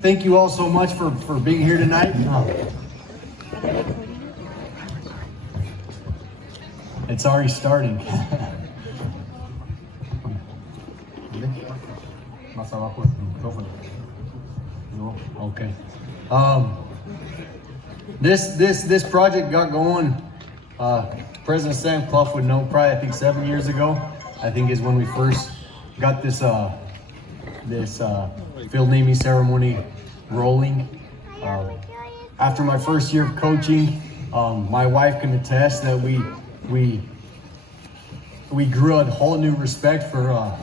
Thank you all so much for being here tonight. It's already starting. Okay. This project got going. President Sam Clough would know probably I think 7 years ago. I think is when we first got this field naming ceremony rolling. After my first year of coaching, my wife can attest that we grew a whole new respect for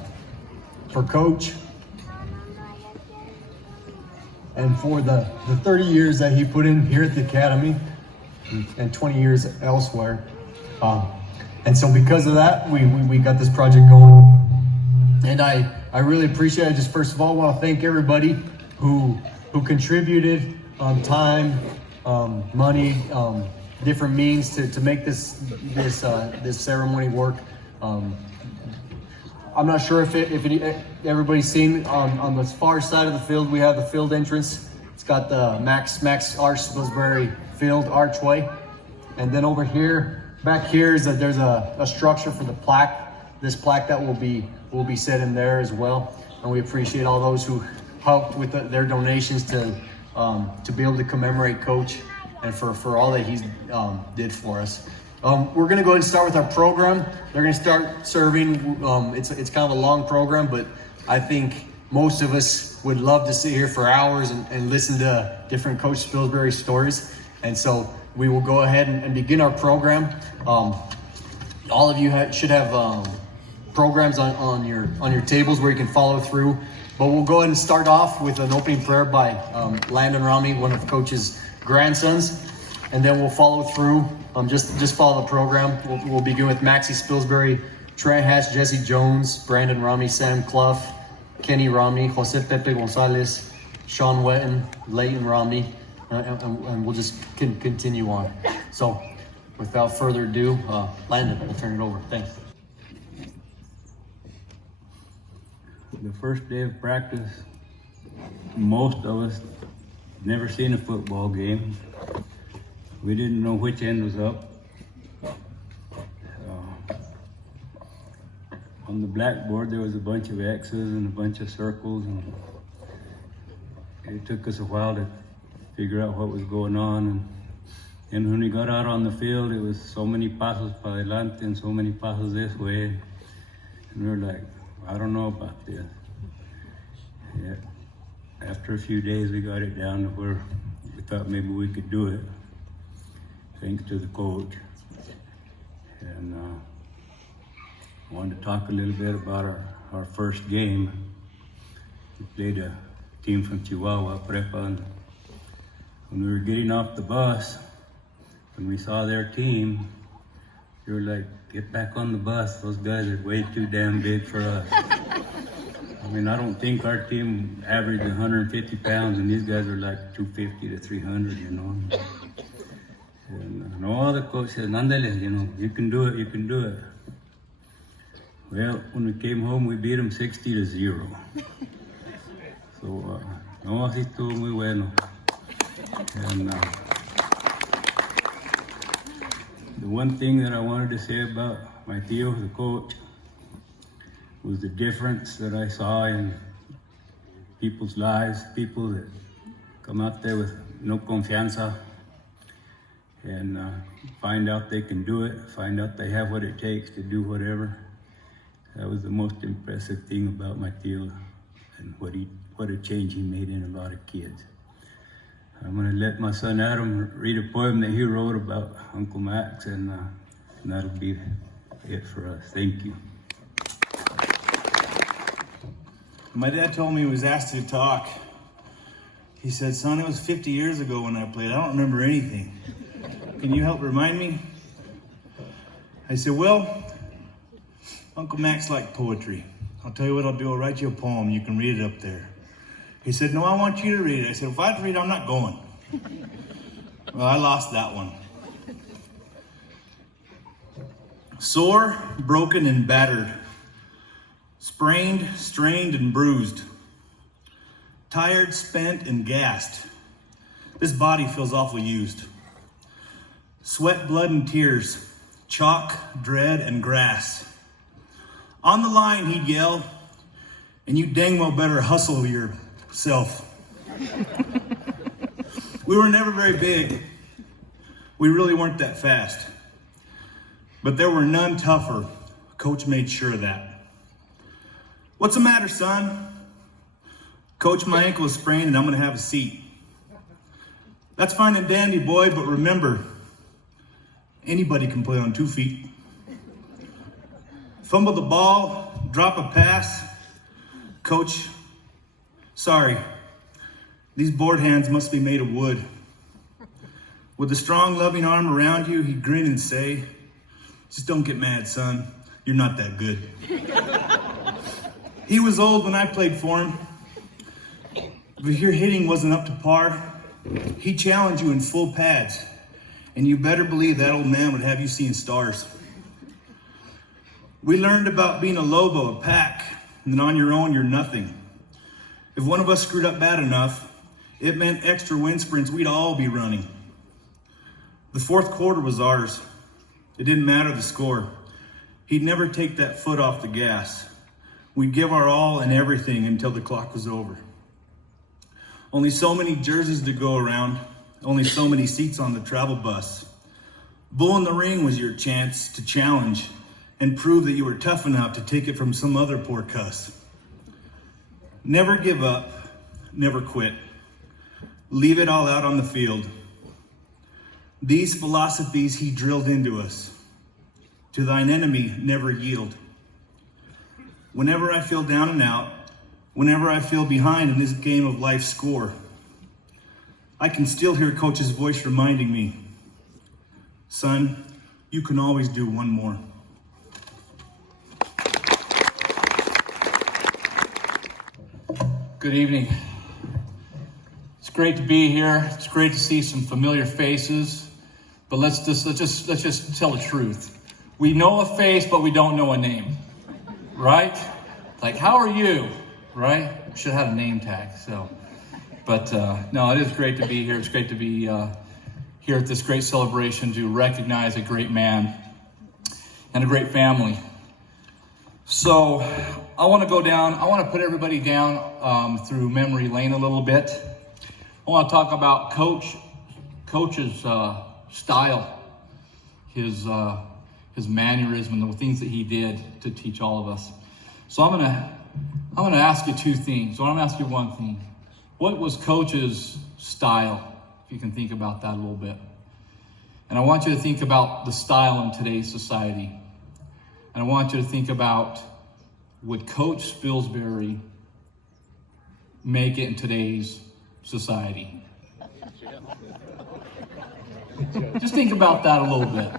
Coach, and for the 30 years that he put in here at the academy and 20 years elsewhere. And so because of that, we got this project going. And I really appreciate it. Just first of all, want to thank everybody who contributed time, money, different means to make this ceremony work. I'm not sure if everybody's seen on the far side of the field, we have the field entrance. It's got the Max Arch Spilsbury Field archway. And then over here, back here is that there's a structure for the plaque. This plaque that will be set in there as well. And we appreciate all those who helped with their donations to be able to commemorate Coach and for all that he's did for us. We're gonna go ahead and start with our program. They're gonna start serving. It's kind of a long program, but I think most of us would love to sit here for hours and listen to different Coach Spilsbury stories. And so we will go ahead and begin our program. All of you should have programs on your tables where you can follow through. But we'll go ahead and start off with an opening prayer by Landon Rami, one of Coach's grandsons, and then we'll follow through. Just follow the program. We'll begin with Maxie Spilsbury, Trent Hatch, Jesse Jones, Brandon Rami, Sam Clough, Kenny Rami, Jose Pepe Gonzalez, Sean Wetton, Leighton Rami, and we'll just continue on. So without further ado, Landon, I'll turn it over. Thanks. The first day of practice, most of us never seen a football game. We didn't know which end was up. On the blackboard there was a bunch of X's and a bunch of circles, and it took us a while to figure out what was going on. And when we got out on the field, it was so many pasos para adelante and so many pasos this way. And we were like, I don't know about this. Yeah. After a few days, we got it down to where we thought maybe we could do it, thanks to the coach. And I wanted to talk a little bit about our first game. We played a team from Chihuahua, Prepa, and when we were getting off the bus, when we saw their team, we were like, get back on the bus. Those guys are way too damn big for us. I mean, I don't think our team averaged 150 pounds, and these guys are like 250 to 300, you know. And all the coach said, Nandale, you know, you can do it, you can do it. Well, when we came home, we beat them 60-0. So, no, así estuvo muy bueno. And the one thing that I wanted to say about my tío, the coach, was the difference that I saw in people's lives, people that come out there with no confianza and find out they can do it, find out they have what it takes to do whatever. That was the most impressive thing about my tío and what a change he made in a lot of kids. I'm gonna let my son Adam read a poem that he wrote about Uncle Max, and that'll be it for us. Thank you. My dad told me he was asked to talk. He said, son, it was 50 years ago when I played. I don't remember anything. Can you help remind me? I said, well, Uncle Max liked poetry. I'll tell you what I'll do. I'll write you a poem. You can read it up there. He said, no, I want you to read it. I said, if I have to read it, I'm not going. Well, I lost that one. Sore, broken, and battered. Sprained, strained, and bruised. Tired, spent, and gassed. This body feels awfully used. Sweat, blood, and tears. Chalk, dread, and grass. On the line, he'd yell, and you dang well better hustle yourself. We were never very big. We really weren't that fast. But there were none tougher. Coach made sure of that. What's the matter, son? Coach, my ankle is sprained and I'm gonna have a seat. That's fine and dandy, boy, but remember, anybody can play on 2 feet. Fumble the ball, drop a pass. Coach, sorry, these board hands must be made of wood. With a strong, loving arm around you, he'd grin and say, just don't get mad, son. You're not that good. He was old when I played for him. But if your hitting wasn't up to par, he'd challenge you in full pads. And you better believe that old man would have you seeing stars. We learned about being a lobo, a pack, and then on your own, you're nothing. If one of us screwed up bad enough, it meant extra wind sprints we'd all be running. The fourth quarter was ours. It didn't matter the score. He'd never take that foot off the gas. We'd give our all and everything until the clock was over. Only so many jerseys to go around, only so many seats on the travel bus. Bull in the ring was your chance to challenge and prove that you were tough enough to take it from some other poor cuss. Never give up, never quit. Leave it all out on the field. These philosophies he drilled into us. To thine enemy, never yield. Whenever I feel down and out, whenever I feel behind in this game of life's score, I can still hear Coach's voice reminding me, son, you can always do one more. Good evening. It's great to be here. It's great to see some familiar faces, but let's just tell the truth. We know a face, but we don't know a name, right? Like, how are you, right? We should have had a name tag. But no, it is great to be here. It's great to be here at this great celebration to recognize a great man and a great family. So I want to put everybody down through memory lane a little bit. I want to talk about Coach's style, his mannerism, and the things that he did to teach all of us. So I'm gonna ask you two things. So I'm gonna ask you one thing. What was Coach's style? If you can think about that a little bit. And I want you to think about the style in today's society. And I want you to think about, would Coach Spilsbury make it in today's society? Just think about that a little bit.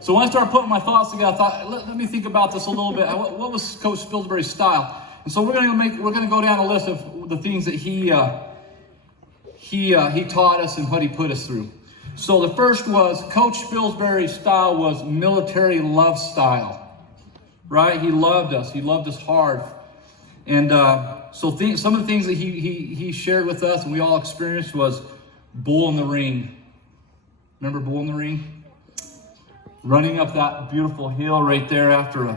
So when I started putting my thoughts together, I thought, let me think about this a little bit. What was Coach Spilsbury's style? And so we're gonna go down a list of the things that he taught us and what he put us through. So the first was, Coach Spilsbury's style was military love style, right? He loved us. He loved us hard. And some of the things that he shared with us and we all experienced was bull in the ring. Remember bull in the ring? Running up that beautiful hill right there after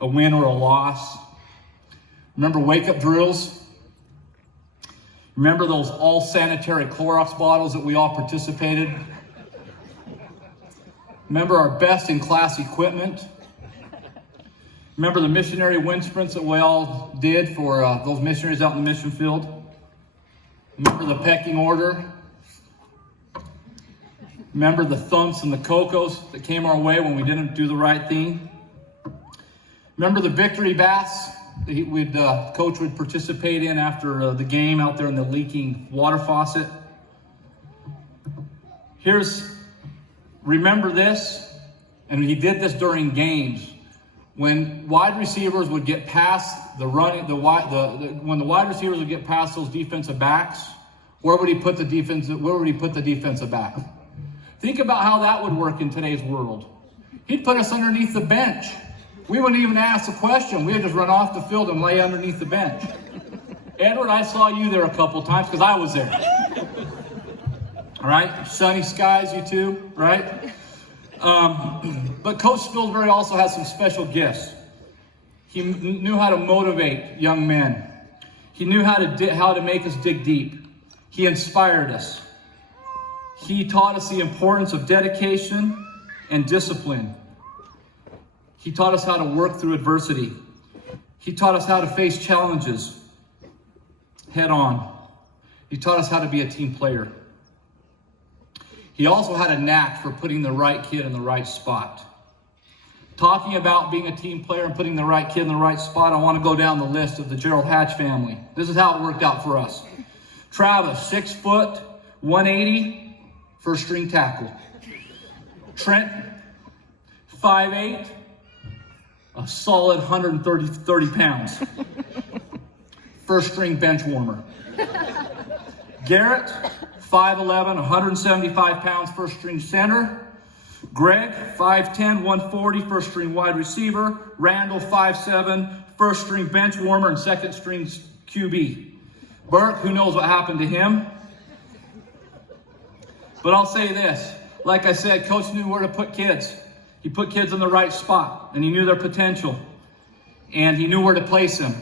a win or a loss. Remember wake-up drills? Remember those all-sanitary Clorox bottles that we all participated? Remember our best-in-class equipment? Remember the missionary wind sprints that we all did for those missionaries out in the mission field? Remember the pecking order? Remember the thumps and the cocos that came our way when we didn't do the right thing? Remember the victory baths that Coach would participate in after the game out there in the leaking water faucet? Remember this, and he did this during games. When wide receivers would get past when the wide receivers would get past those defensive backs, where would he put the defensive back? Think about how that would work in today's world. He'd put us underneath the bench. We wouldn't even ask the question. We would just run off the field and lay underneath the bench. Edward, I saw you there a couple times because I was there. All right, sunny skies, you too, right? But Coach Spilsbury also has some special gifts. He knew how to motivate young men. He knew how to make us dig deep. He inspired us. He taught us the importance of dedication and discipline. He taught us how to work through adversity. He taught us how to face challenges head on. He taught us how to be a team player. He also had a knack for putting the right kid in the right spot. Talking about being a team player and putting the right kid in the right spot, I want to go down the list of the Gerald Hatch family. This is how it worked out for us. Travis, 6 foot, 180, first string tackle. Trent, 5'8", a solid 130 pounds. First string bench warmer. Garrett, 5'11", 175 pounds, first string center. Greg, 5'10", 140, first string wide receiver. Randall, 5'7", first string bench warmer and second string QB. Burke, who knows what happened to him? But I'll say this, like I said, Coach knew where to put kids. He put kids in the right spot, and he knew their potential, and he knew where to place them.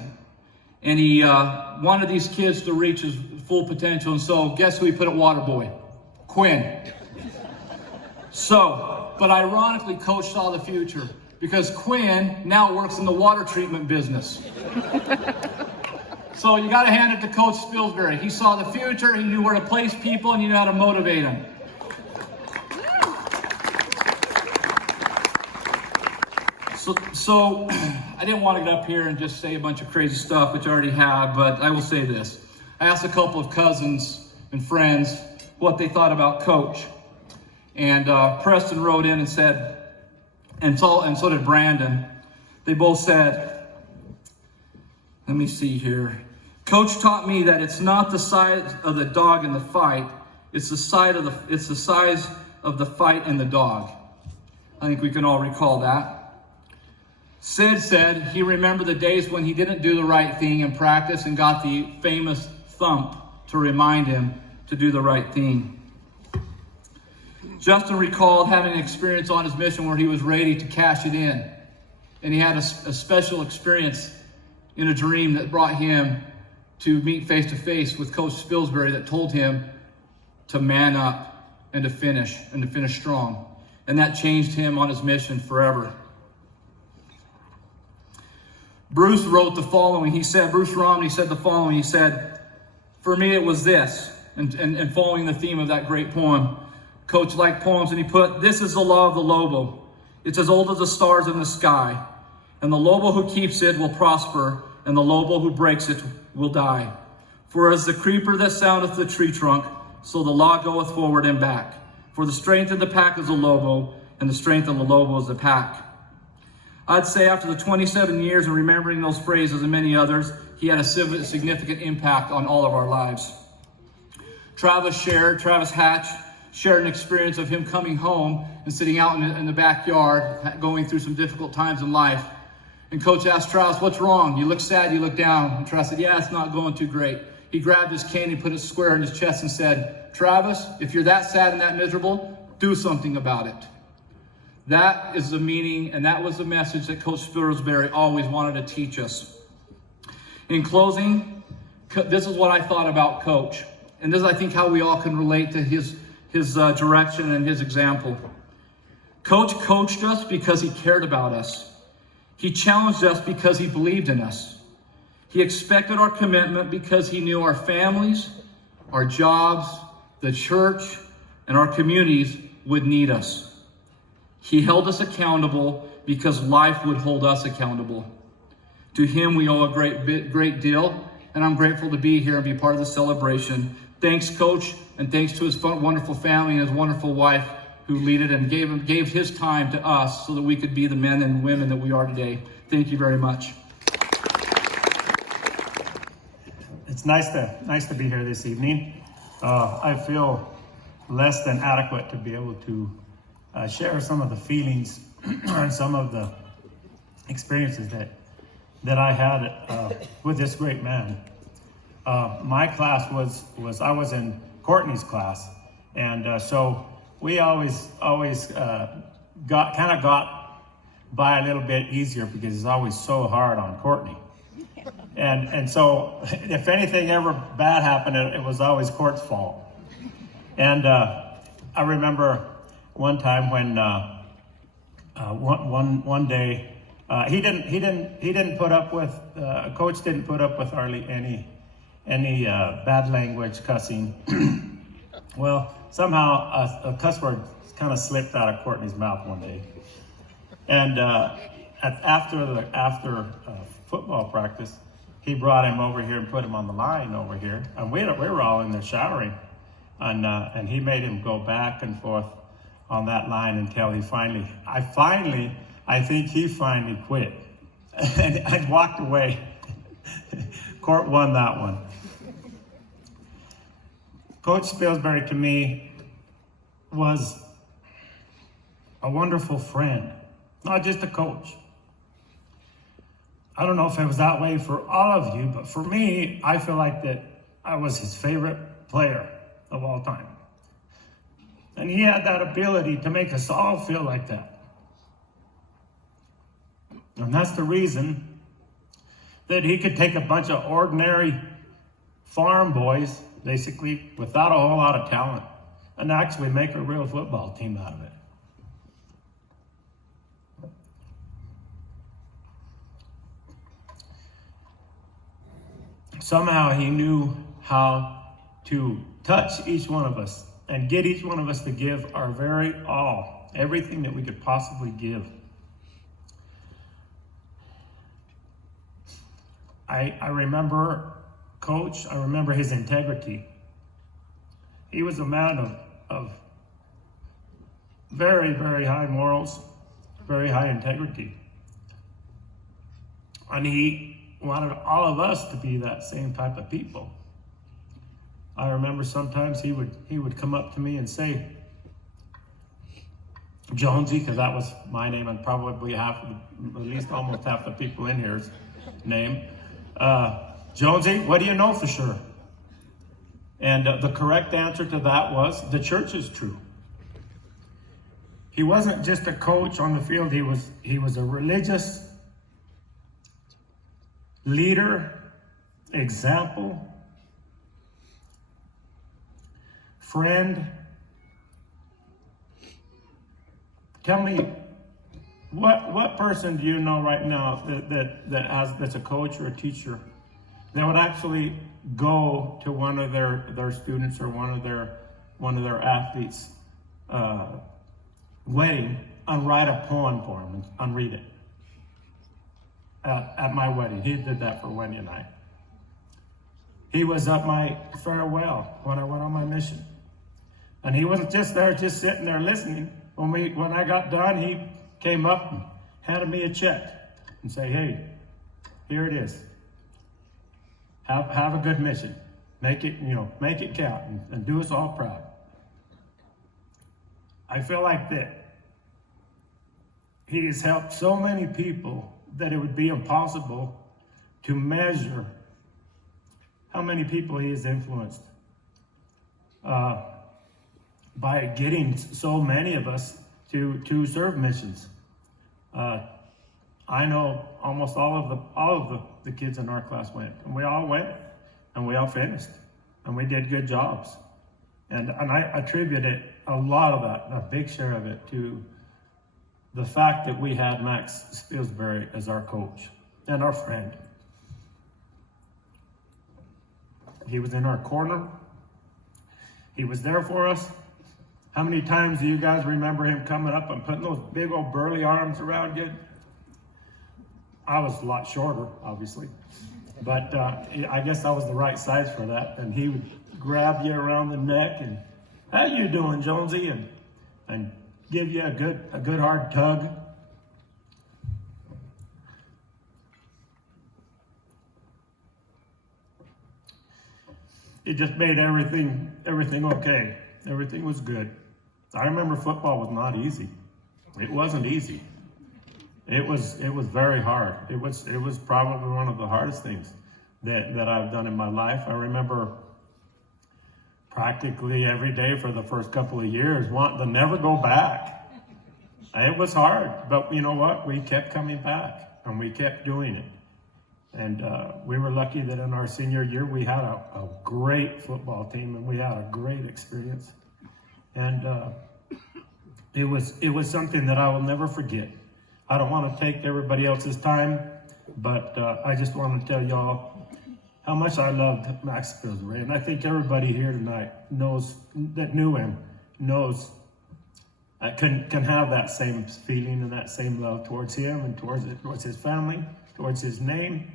And he wanted these kids to reach his full potential, and so guess who he put at Waterboy? Quinn. So, but ironically, Coach saw the future, because Quinn now works in the water treatment business. So you got to hand it to Coach Spilsbury. He saw the future, he knew where to place people, and he knew how to motivate them. So I didn't want to get up here and just say a bunch of crazy stuff, which I already have, but I will say this. I asked a couple of cousins and friends what they thought about Coach. And Preston wrote in and said, and so did Brandon. They both said, let me see here. Coach taught me that it's not the size of the dog in the fight, it's the size of the fight in the dog. I think we can all recall that. Sid said he remembered the days when he didn't do the right thing in practice and got the famous thump to remind him to do the right thing. Justin recalled having an experience on his mission where he was ready to cash it in. And he had a special experience in a dream that brought him to meet face to face with Coach Spilsbury that told him to man up and to finish strong. And that changed him on his mission forever. Bruce wrote the following. Bruce Romney said the following. He said, for me it was this, and following the theme of that great poem. Coach liked poems, and he put, this is the law of the Lobo. It's as old as the stars in the sky. And the Lobo who keeps it will prosper, and the Lobo who breaks it will die. For as the creeper that soundeth the tree trunk, so the law goeth forward and back. For the strength of the pack is the Lobo, and the strength of the Lobo is the pack. I'd say after the 27 years and remembering those phrases and many others, he had a significant impact on all of our lives. Travis Hatch shared an experience of him coming home and sitting out in the backyard, going through some difficult times in life. And Coach asked Travis, what's wrong? You look sad, you look down. And Travis said, yeah, it's not going too great. He grabbed his cane and put it square in his chest and said, Travis, if you're that sad and that miserable, do something about it. That is the meaning, and that was the message that Coach Spilsbury always wanted to teach us. In closing, this is what I thought about Coach. And this is, I think, how we all can relate to his direction and his example. Coach coached us because he cared about us. He challenged us because he believed in us. He expected our commitment because he knew our families, our jobs, the church, and our communities would need us. He held us accountable because life would hold us accountable. To him, we owe a great deal, and I'm grateful to be here and be part of the celebration. Thanks, Coach, and thanks to his wonderful family and his wonderful wife who led it and gave his time to us so that we could be the men and women that we are today. Thank you very much. It's nice to be here this evening. I feel less than adequate to be able to share some of the feelings and some of the experiences that I had with this great man. my class was I was in Courtney's class, and so we always got by a little bit easier because it's always so hard on Courtney. And so if anything ever bad happened, it was always Court's fault. And I remember one time when one day he didn't put up with Coach didn't put up with hardly any bad language, cussing. Well, somehow a cuss word kind of slipped out of Courtney's mouth one day, and after football practice, he brought him over here and put him on the line over here, and we were all in there showering, and he made him go back and forth on that line until he finally quit, and I walked away. Court won that one. Coach Spilsbury to me was a wonderful friend, not just a coach. I don't know if it was that way for all of you, but for me, I feel like that I was his favorite player of all time. And he had that ability to make us all feel like that. And that's the reason that he could take a bunch of ordinary farm boys, basically without a whole lot of talent, and actually make a real football team out of it. Somehow he knew how to touch each one of us and get each one of us to give our very all, everything that we could possibly give. I remember Coach, I remember his integrity. He was a man of very, very high morals, very high integrity. And he wanted all of us to be that same type of people. I remember sometimes he would come up to me and say, Jonesy, because that was my name and probably at least almost half the people in here's name. Jonesy, what do you know for sure? And the correct answer to that was, the church is true. He wasn't just a coach on the field, he was a religious leader, example, friend. Tell me, what person do you know right now that's a coach or a teacher that would actually go to one of their students or one of their athletes' wedding and write a poem for him and read it? At my wedding, he did that for Wendy and I. He was at my farewell when I went on my mission, and he wasn't just there, just sitting there listening. When I got done, he came up and handed me a check and say, "Hey, here it is. Have a good mission. Make it count and do us all proud." I feel like that he has helped so many people that it would be impossible to measure how many people he has influenced by getting so many of us to serve missions. I know almost all of the kids in our class went, and we all went, and we all finished, and we did good jobs. And I attribute it, a lot of that, a big share of it, to the fact that we had Max Spilsbury as our coach and our friend. He was in our corner. He was there for us. How many times do you guys remember him coming up and putting those big old burly arms around you? I was a lot shorter, obviously, but I guess I was the right size for that. And he would grab you around the neck and, "How you doing, Jonesy?" and give you a good hard tug. It just made everything okay. Everything was good. I remember football was not easy. It wasn't easy. It was very hard. It was probably one of the hardest things that I've done in my life. I remember practically every day for the first couple of years wanting to never go back. It was hard, but you know what? We kept coming back and we kept doing it. And we were lucky that in our senior year, we had a great football team and we had a great experience. And it was something that I will never forget. I don't want to take everybody else's time, but I just want to tell y'all how much I loved Max Spilsbury. And I think everybody here tonight knows, that knew him, knows can have that same feeling and that same love towards him and towards his family, towards his name,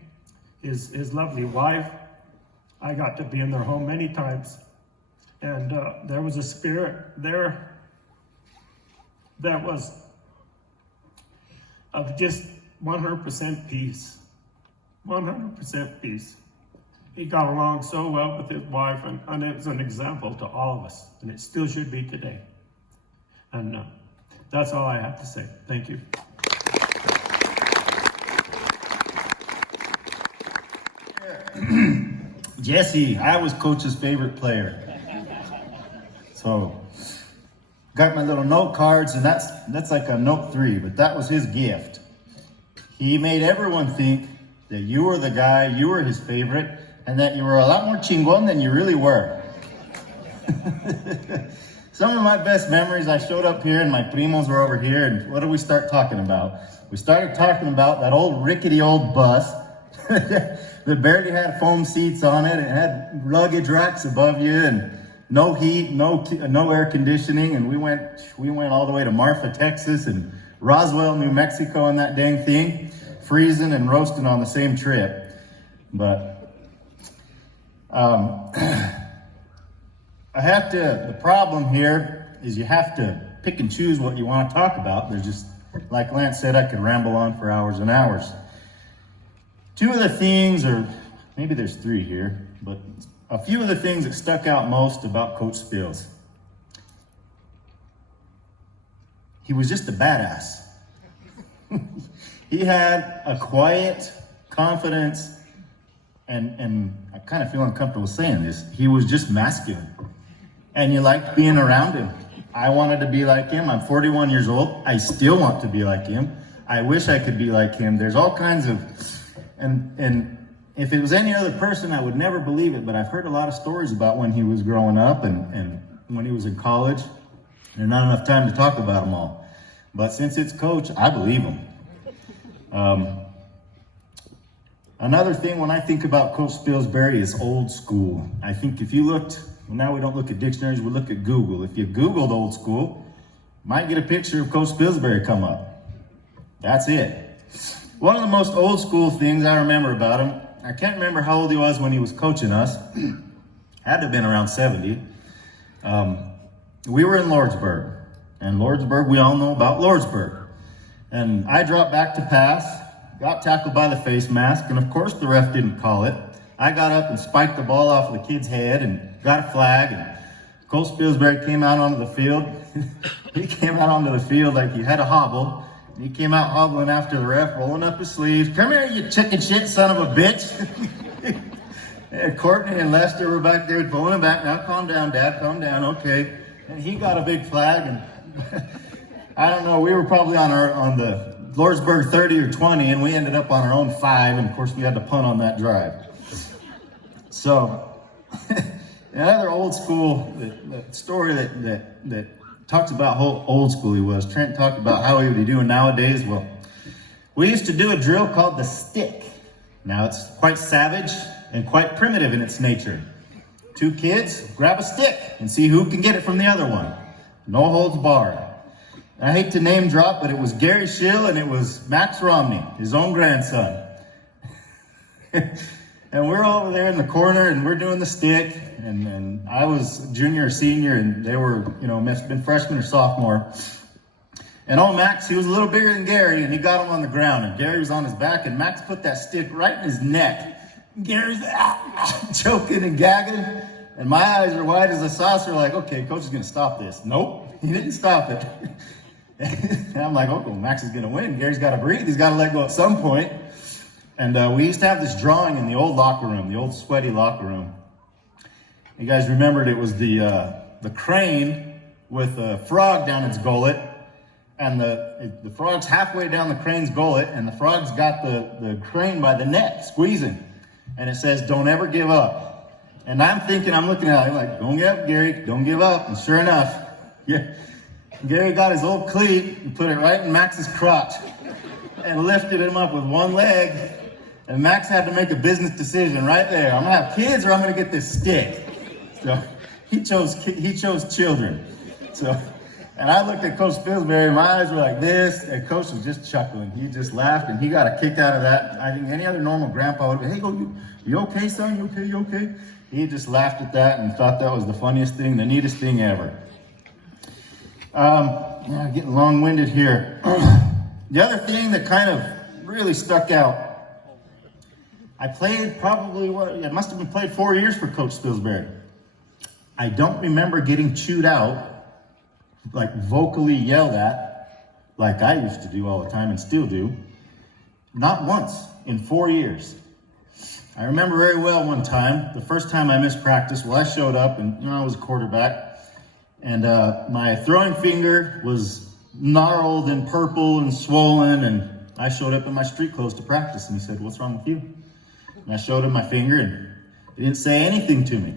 his lovely wife. I got to be in their home many times, and there was a spirit there that was of just 100% peace. 100% peace. He got along so well with his wife, and it was an example to all of us, and it still should be today. And that's all I have to say. Thank you. Jesse, I was Coach's favorite player. So, got my little note cards, and that's like a note 3, but that was his gift. He made everyone think that you were the guy, you were his favorite, and that you were a lot more chingon than you really were. Some of my best memories, I showed up here and my primos were over here, and what did we start talking about? We started talking about that old rickety old bus that barely had foam seats on it, and had luggage racks above you, and no heat, no air conditioning, and we went all the way to Marfa, Texas, and Roswell, New Mexico on that dang thing, freezing and roasting on the same trip. But the problem here is you have to pick and choose what you want to talk about. There's just, like Lance said, I could ramble on for hours and hours. 2 of the things, or maybe there's 3 here, but a few of the things that stuck out most about Coach Spills. He was just a badass. He had a quiet confidence, and I kind of feel uncomfortable saying this, he was just masculine. And you liked being around him. I wanted to be like him. I'm 41 years old. I still want to be like him. I wish I could be like him. There's all kinds of, and if it was any other person, I would never believe it, but I've heard a lot of stories about when he was growing up and when he was in college. There's not enough time to talk about them all. But since it's Coach, I believe him. Another thing when I think about Coach Spilsbury is old school. I think if you looked, now we don't look at dictionaries, we look at Google. If you Googled old school, you might get a picture of Coach Spilsbury come up. That's it. One of the most old school things I remember about him, I can't remember how old he was when he was coaching us. Had to have been around 70. We were in Lordsburg. And Lordsburg, we all know about Lordsburg. And I dropped back to pass, got tackled by the face mask, and of course the ref didn't call it. I got up and spiked the ball off the kid's head and got a flag, and Coach Spilsbury came out onto the field. He came out onto the field like he had a hobble. And he came out hobbling after the ref, rolling up his sleeves. Come here, you chicken shit son of a bitch. And Courtney and Lester were back there pulling him back. Now calm down, Dad, calm down, okay. And he got a big flag, and I don't know, we were probably on the Lordsburg 30 or 20, and we ended up on our own 5, and of course we had to punt on that drive. So, another old school that story that talks about how old school he was. Trent talked about how he would be doing nowadays. Well, we used to do a drill called the stick. Now it's quite savage and quite primitive in its nature. 2 kids, grab a stick and see who can get it from the other one. No holds barred. I hate to name drop, but it was Gary Schill and it was Max Romney, his own grandson. And we're over there in the corner and we're doing the stick. And I was junior or senior and they were, been freshman or sophomore. And old Max, he was a little bigger than Gary and he got him on the ground. And Gary was on his back and Max put that stick right in his neck. Gary's choking and gagging. And my eyes are wide as a saucer, like, okay, Coach is going to stop this. Nope, he didn't stop it. And I'm like, okay, Max is going to win. Gary's got to breathe. He's got to let go at some point. And we used to have this drawing in the old locker room, the old sweaty locker room. You guys remembered it was the crane with a frog down its gullet, and the frog's halfway down the crane's gullet, and the frog's got the crane by the neck, squeezing. And it says, "Don't ever give up." And I'm looking at it like, "Don't give up, Gary, don't give up." And sure enough, yeah, Gary got his old cleat and put it right in Max's crotch and lifted him up with one leg. And Max had to make a business decision right there. I'm gonna have kids or I'm gonna get this stick. So he chose children. So, and I looked at Coach Spilsbury and my eyes were like this, and Coach was just chuckling. He just laughed and he got a kick out of that. I think any other normal grandpa would be, "Hey, you okay, son? You okay? He just laughed at that and thought that was the funniest thing, the neatest thing ever. Yeah, getting long-winded here. The other thing that kind of really stuck out, I played probably, it must have been played 4 years for Coach Spilsbury. I don't remember getting chewed out, like vocally yelled at, like I used to do all the time and still do. Not once in 4 years. I remember very well one time, the first time I missed practice, I showed up and I was a quarterback, and my throwing finger was gnarled and purple and swollen, and I showed up in my street clothes to practice, and he said, "What's wrong with you?" And I showed him my finger, and he didn't say anything to me.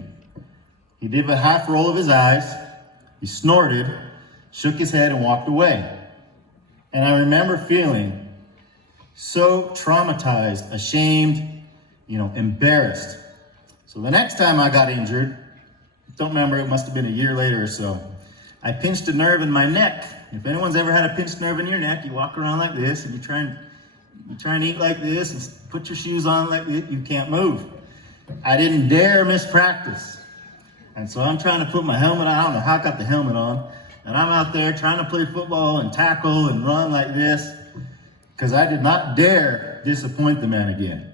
He did a half roll of his eyes, he snorted, shook his head, and walked away. And I remember feeling so traumatized, ashamed, embarrassed. So the next time I got injured, don't remember, it must have been a year later or so, I pinched a nerve in my neck. If anyone's ever had a pinched nerve in your neck, you walk around like this, and you try and eat like this, and put your shoes on like this, you can't move. I didn't dare miss practice. And so I'm trying to put my helmet on. I don't know how I got the helmet on. And I'm out there trying to play football and tackle and run like this, because I did not dare disappoint the man again.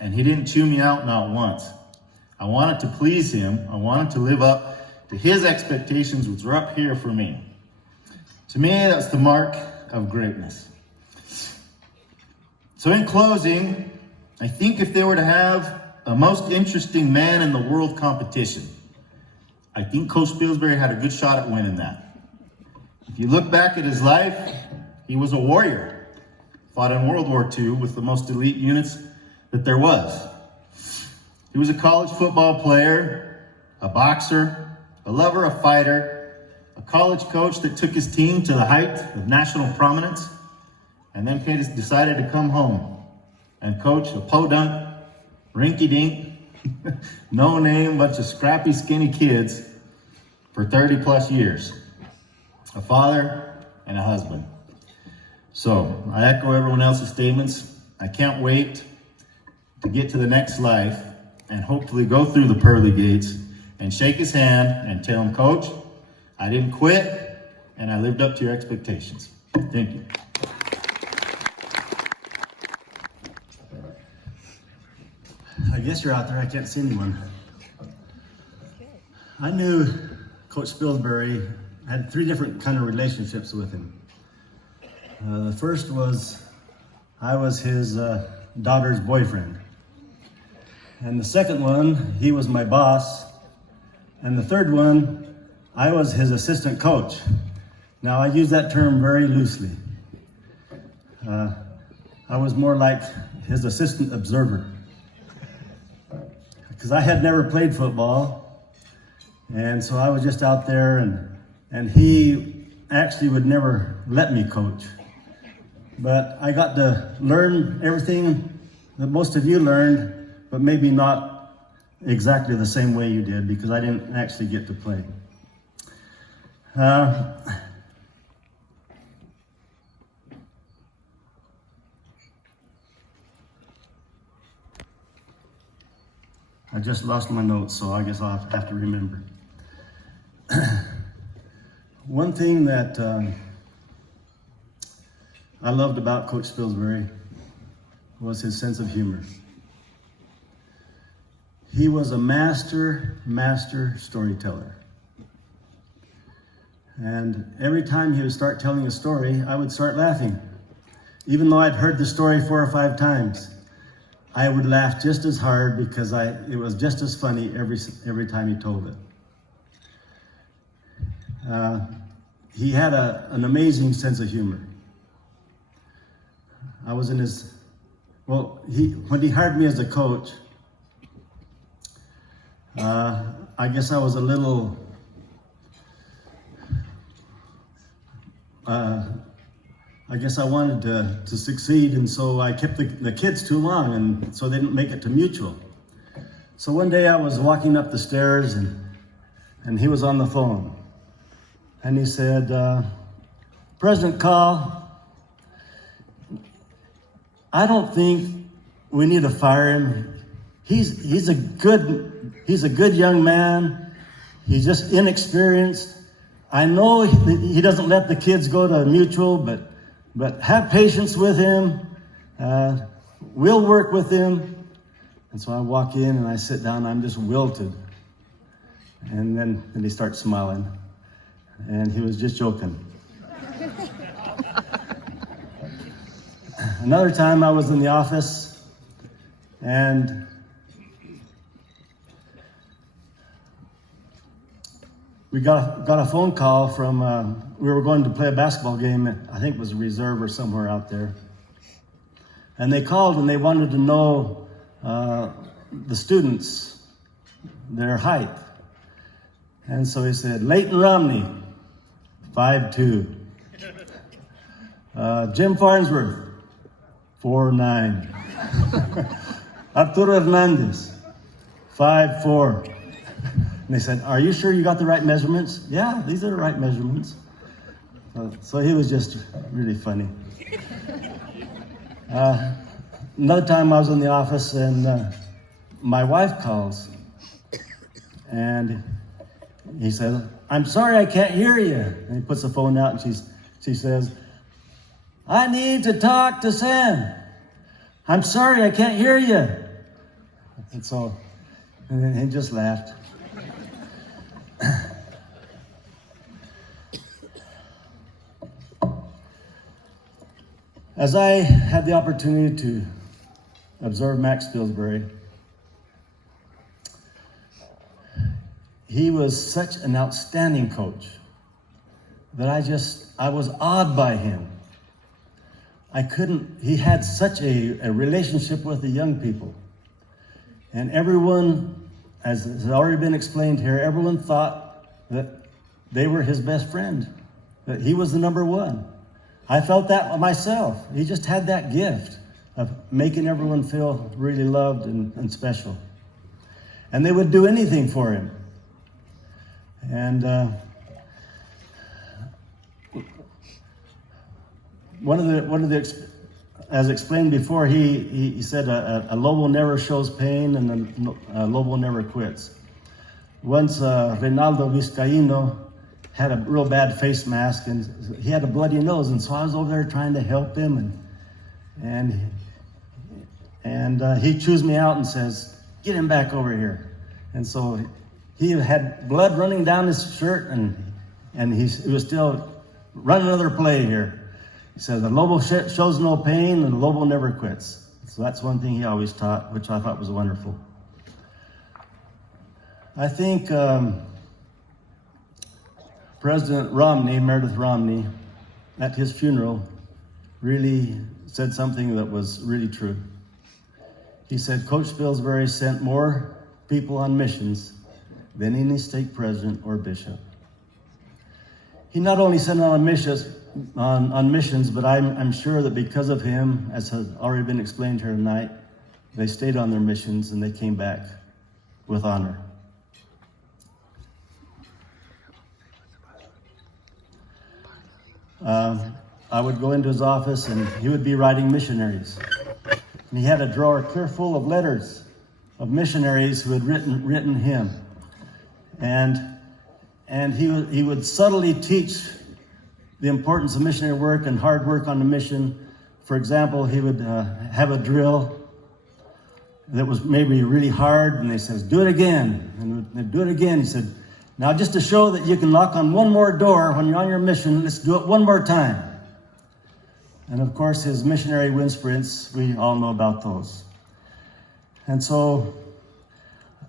And he didn't chew me out, not once. I wanted to please him. I wanted to live up to his expectations, which were up here for me. To me, that's the mark of greatness. So in closing, I think if they were to have a most interesting man in the world competition, I think Coach Spilsbury had a good shot at winning that. If you look back at his life, he was a warrior. Fought in World War II with the most elite units that there was. He was a college football player, a boxer, a lover, a fighter, a college coach that took his team to the height of national prominence, and then decided to come home and coach a podunk, rinky-dink, no name, bunch of scrappy, skinny kids for 30 plus years. A father and a husband. So I echo everyone else's statements. I can't wait to get to the next life and hopefully go through the pearly gates and shake his hand and tell him, "Coach, I didn't quit and I lived up to your expectations." Thank you. I guess you're out there, I can't see anyone. I knew Coach Spilsbury. I had 3 different kind of relationships with him. The first was, I was his daughter's boyfriend. And the second one, he was my boss. And the third one, I was his assistant coach. Now I use that term very loosely. I was more like his assistant observer, because I had never played football, and so I was just out there, and he actually would never let me coach. But I got to learn everything that most of you learned, but maybe not exactly the same way you did, because I didn't actually get to play. I just lost my notes, so I guess I'll have to remember. One thing that I loved about Coach Spilsbury was his sense of humor. He was a master storyteller. And every time he would start telling a story, I would start laughing, even though I'd heard the story 4 or 5 times. I would laugh just as hard because it was just as funny every time he told it. He had an amazing sense of humor. I was in his, when he hired me as a coach, I guess I was a little, I guess I wanted to succeed, and so I kept the kids too long, and so they didn't make it to mutual. So one day I was walking up the stairs, and he was on the phone, and he said, President Call, I don't think we need to fire him. He's a good young man. He's just inexperienced. I know he doesn't let the kids go to mutual, but have patience with him. We'll work with him. And so I walk in and I sit down. I'm just wilted. And then he starts smiling, and he was just joking. Another time I was in the office, and we got a phone call from, we were going to play a basketball game, I think it was a reserve or somewhere out there. And they called and they wanted to know the students, their height. And so he said, Leighton Romney, 5'2". Jim Farnsworth, 4'9". Arturo Hernandez, 5'4". And they said, are you sure you got the right measurements? Yeah, these are the right measurements. So he was just really funny. Another time I was in the office, and my wife calls. And he said, I'm sorry I can't hear you. And he puts the phone out, and she says, I need to talk to Sam. I'm sorry I can't hear you. And so, and he just laughed. As I had the opportunity to observe Max Spilsbury, he was such an outstanding coach that I was awed by him. He had such a relationship with the young people. And everyone, as has already been explained here, everyone thought that they were his best friend, that he was the number one. I felt that myself. He just had that gift of making everyone feel really loved and special. And they would do anything for him. And one of the, as explained before, he said a lobo never shows pain and a lobo never quits. Once Reynaldo Vizcaíno had a real bad face mask, and he had a bloody nose, and so I was over there trying to help him, and he chews me out and says, get him back over here. And so he had blood running down his shirt, and he was still running another play here. He says, the lobo shows no pain, and the lobo never quits. So that's one thing he always taught, which I thought was wonderful. I think President Romney, Meredith Romney, at his funeral, really said something that was really true. He said, Coach Spilsbury sent more people on missions than any stake president or bishop. He not only sent on missions, but I'm sure that because of him, as has already been explained here tonight, they stayed on their missions and they came back with honor. I would go into his office and he would be writing missionaries. And he had a drawer clear full of letters of missionaries who had written him. And he would subtly teach the importance of missionary work and hard work on the mission. For example, he would have a drill that was maybe really hard, and he says, do it again. And they'd do it again. He said, now just to show that you can knock on one more door when you're on your mission, let's do it one more time. And of course, his missionary wind sprints, we all know about those. And so,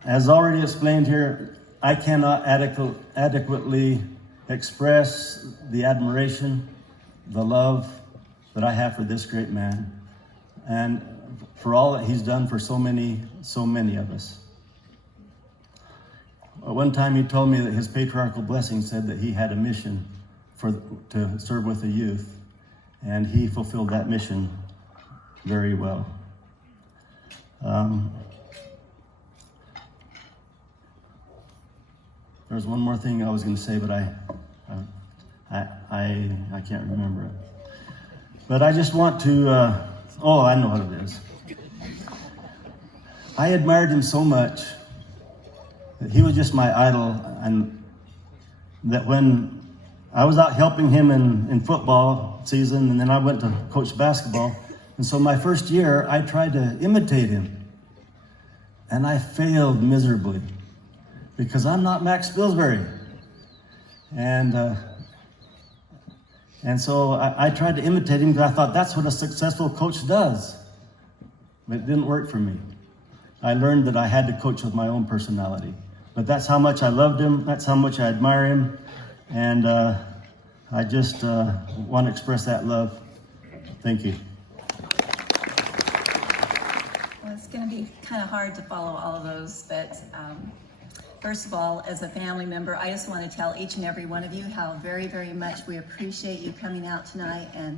as already explained here, I cannot adequately express the admiration, the love that I have for this great man, and for all that he's done for so many of us. One time he told me that his patriarchal blessing said that he had a mission to serve with the youth, and he fulfilled that mission very well. There's one more thing I was going to say, but I can't remember it. But I just want to, I know what it is. I admired him so much that he was just my idol, and that when I was out helping him in football season, and then I went to coach basketball, and so my first year I tried to imitate him, and I failed miserably because I'm not Max Spilsbury, and so I tried to imitate him because I thought that's what a successful coach does, but it didn't work for me. I learned that I had to coach with my own personality. But that's how much I loved him, that's how much I admire him, and I just want to express that love. Thank you. Well, it's going to be kind of hard to follow all of those, but first of all, as a family member, I just want to tell each and every one of you how very, very much we appreciate you coming out tonight and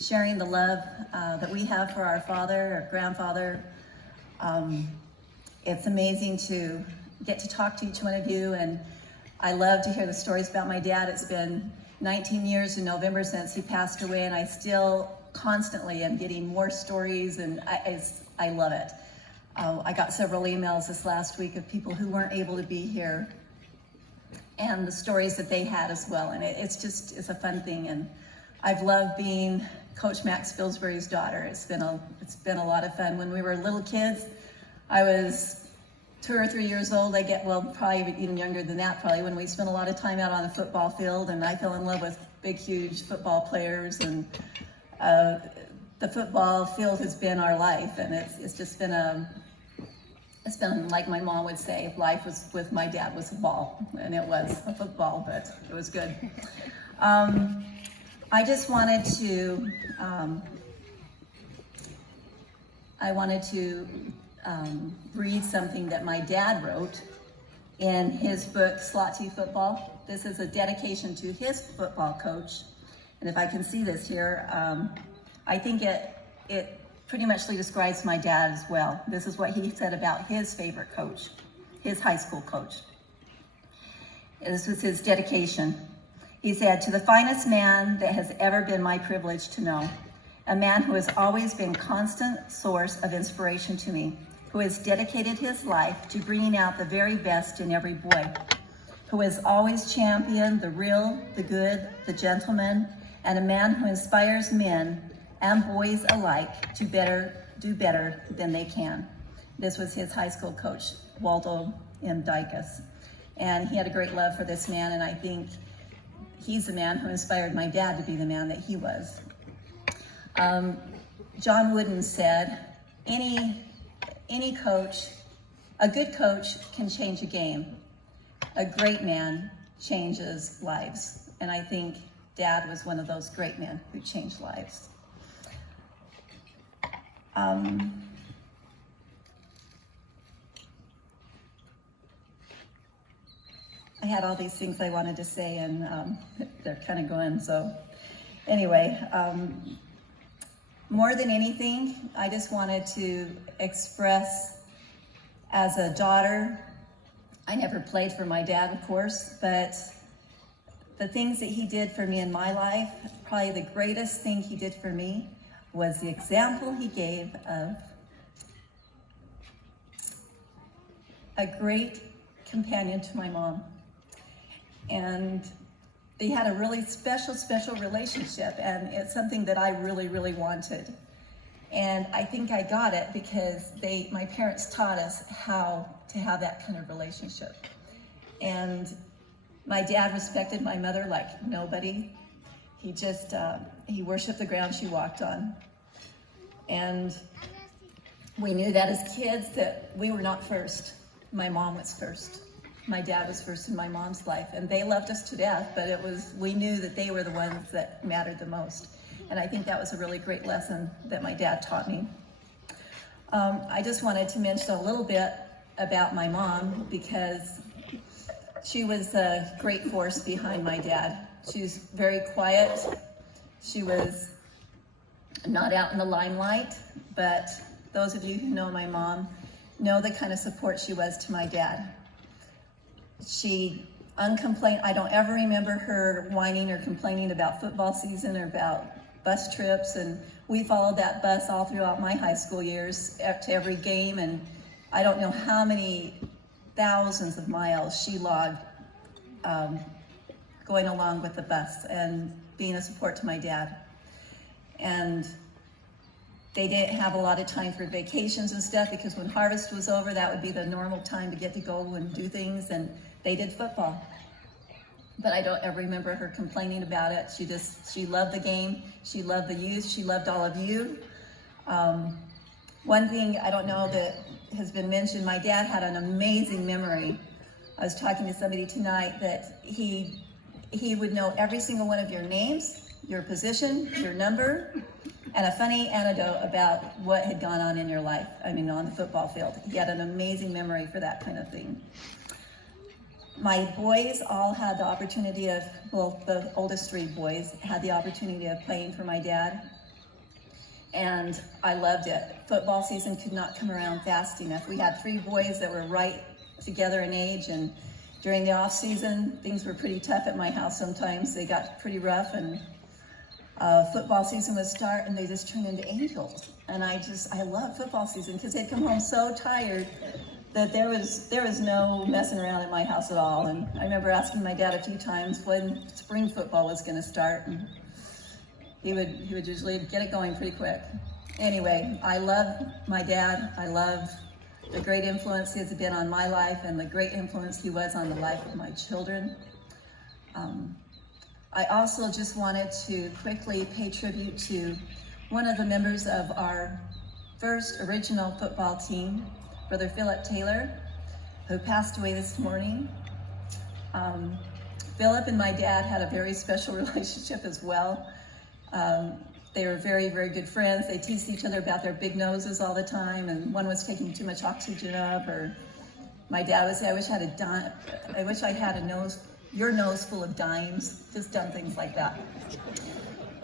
sharing the love that we have for our father, our grandfather. It's amazing to get to talk to each one of you, and I love to hear the stories about my dad. It's been 19 years in November since he passed away, and I still constantly am getting more stories, and I love it. I got several emails this last week of people who weren't able to be here, and the stories that they had as well, and it's a fun thing, and I've loved being Coach Max Spilsbury's daughter. It's been a lot of fun. When we were little kids, I was 2 or 3 years old. Probably even younger than that, probably, when we spent a lot of time out on the football field, and I fell in love with big, huge football players, and the football field has been our life, and it's been like my mom would say, life was with my dad was a ball, and it was a football, but it was good. I just wanted to, read something that my dad wrote in his book, Slot-T Football. This is a dedication to his football coach. And if I can see this here, I think it pretty much describes my dad as well. This is what he said about his favorite coach, his high school coach. This was his dedication. He said, "To the finest man that has ever been my privilege to know, a man who has always been constant source of inspiration to me, who has dedicated his life to bringing out the very best in every boy, who has always championed the real, the good, the gentleman, and a man who inspires men and boys alike to do better than they can." This was his high school coach, Waldo M. Dicus. And he had a great love for this man, and I think he's the man who inspired my dad to be the man that he was. John Wooden said, any coach, a good coach can change a game. A great man changes lives. And I think Dad was one of those great men who changed lives. I had all these things I wanted to say, and they're kind of gone. So anyway, more than anything, I just wanted to express, as a daughter, I never played for my dad, of course, but the things that he did for me in my life, probably the greatest thing he did for me was the example he gave of a great companion to my mom. And they had a really special relationship, and it's something that I really, really wanted. And I think I got it because my parents taught us how to have that kind of relationship. And my dad respected my mother like nobody. He just, he worshiped the ground she walked on. And we knew that as kids that we were not first. My mom was first. My dad was first in my mom's life, and they loved us to death, but we knew that they were the ones that mattered the most. And I think that was a really great lesson that my dad taught me. I just wanted to mention a little bit about my mom because she was a great force behind my dad. She was very quiet. She was not out in the limelight, but those of you who know my mom know the kind of support she was to my dad. She uncomplained. I don't ever remember her whining or complaining about football season or about bus trips, and we followed that bus all throughout my high school years to every game, and I don't know how many thousands of miles she logged going along with the bus and being a support to my dad. And they didn't have a lot of time for vacations and stuff because when harvest was over, that would be the normal time to get to go and do things, and they did football. But I don't ever remember her complaining about it. She loved the game. She loved the youth. She loved all of you. One thing I don't know that has been mentioned, my dad had an amazing memory. I was talking to somebody tonight that he would know every single one of your names, your position, your number, and a funny anecdote about what had gone on in your life, on the football field. He had an amazing memory for that kind of thing. My boys all had the opportunity of, the oldest three boys had the opportunity of playing for my dad, and I loved it. Football season could not come around fast enough. We had three boys that were right together in age, and during the off season, things were pretty tough at my house sometimes. They got pretty rough, and football season would start, and they just turned into angels. And I love football season because they'd come home so tired that there was no messing around at my house at all. And I remember asking my dad a few times when spring football was going to start, and he would usually get it going pretty quick. Anyway, I love my dad. I love the great influence he has been on my life and the great influence he was on the life of my children. I also just wanted to quickly pay tribute to one of the members of our first original football team, Brother Philip Taylor, who passed away this morning. Philip and my dad had a very special relationship as well. They were very, very good friends. They teased each other about their big noses all the time, and one was taking too much oxygen up, or my dad would say, I wish I had your nose full of dimes, just done things like that.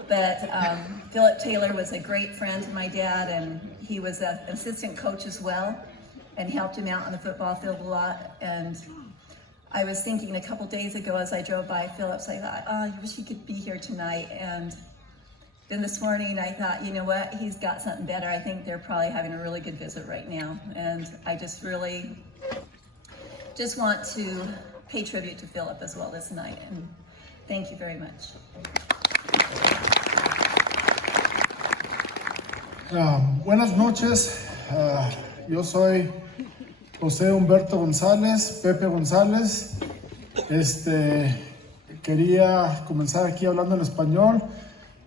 But Philip Taylor was a great friend to my dad, and he was an assistant coach as well, and helped him out on the football field a lot. And I was thinking a couple days ago as I drove by Phillips, I thought, I wish he could be here tonight. And then this morning I thought, you know what, he's got something better. I think they're probably having a really good visit right now. And I just really want to pay tribute to Philip as well this night. And thank you very much. Buenas noches, yo soy José Humberto González, Pepe González. Quería comenzar aquí hablando en español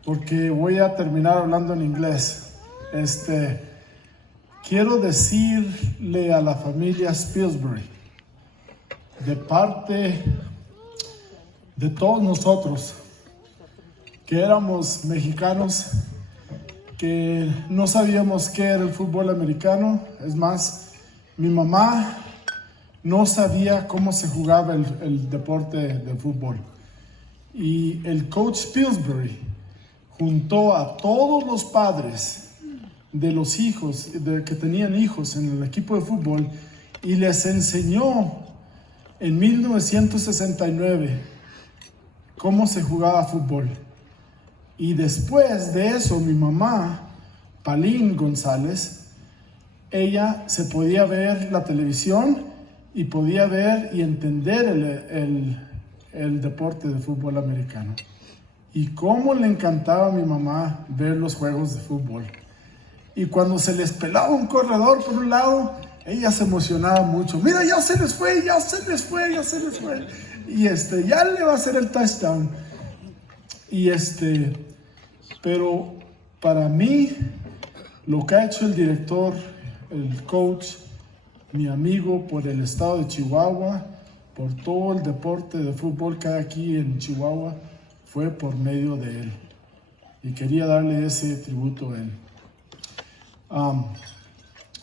porque voy a terminar hablando en inglés. Quiero decirle a la familia Spilsbury, de parte de todos nosotros, que éramos mexicanos, que no sabíamos qué era el fútbol americano. Es más, mi mamá no sabía cómo se jugaba el deporte de fútbol. Y el coach Spilsbury juntó a todos los padres de los hijos, que tenían hijos en el equipo de fútbol, y les enseñó en 1969 cómo se jugaba fútbol. Y después de eso, mi mamá, Palín González, ella se podía ver la televisión y podía ver y entender el deporte de fútbol americano. Y cómo le encantaba a mi mamá ver los juegos de fútbol. Y cuando se les pelaba un corredor por un lado, ella se emocionaba mucho. Mira, ya se les fue, ya se les fue, ya se les fue. Y ya le va a hacer el touchdown. Y pero para mí, lo que ha hecho el director el coach, mi amigo por el estado de Chihuahua, por todo el deporte de fútbol que hay aquí en Chihuahua, fue por medio de él. Y quería darle ese tributo a él.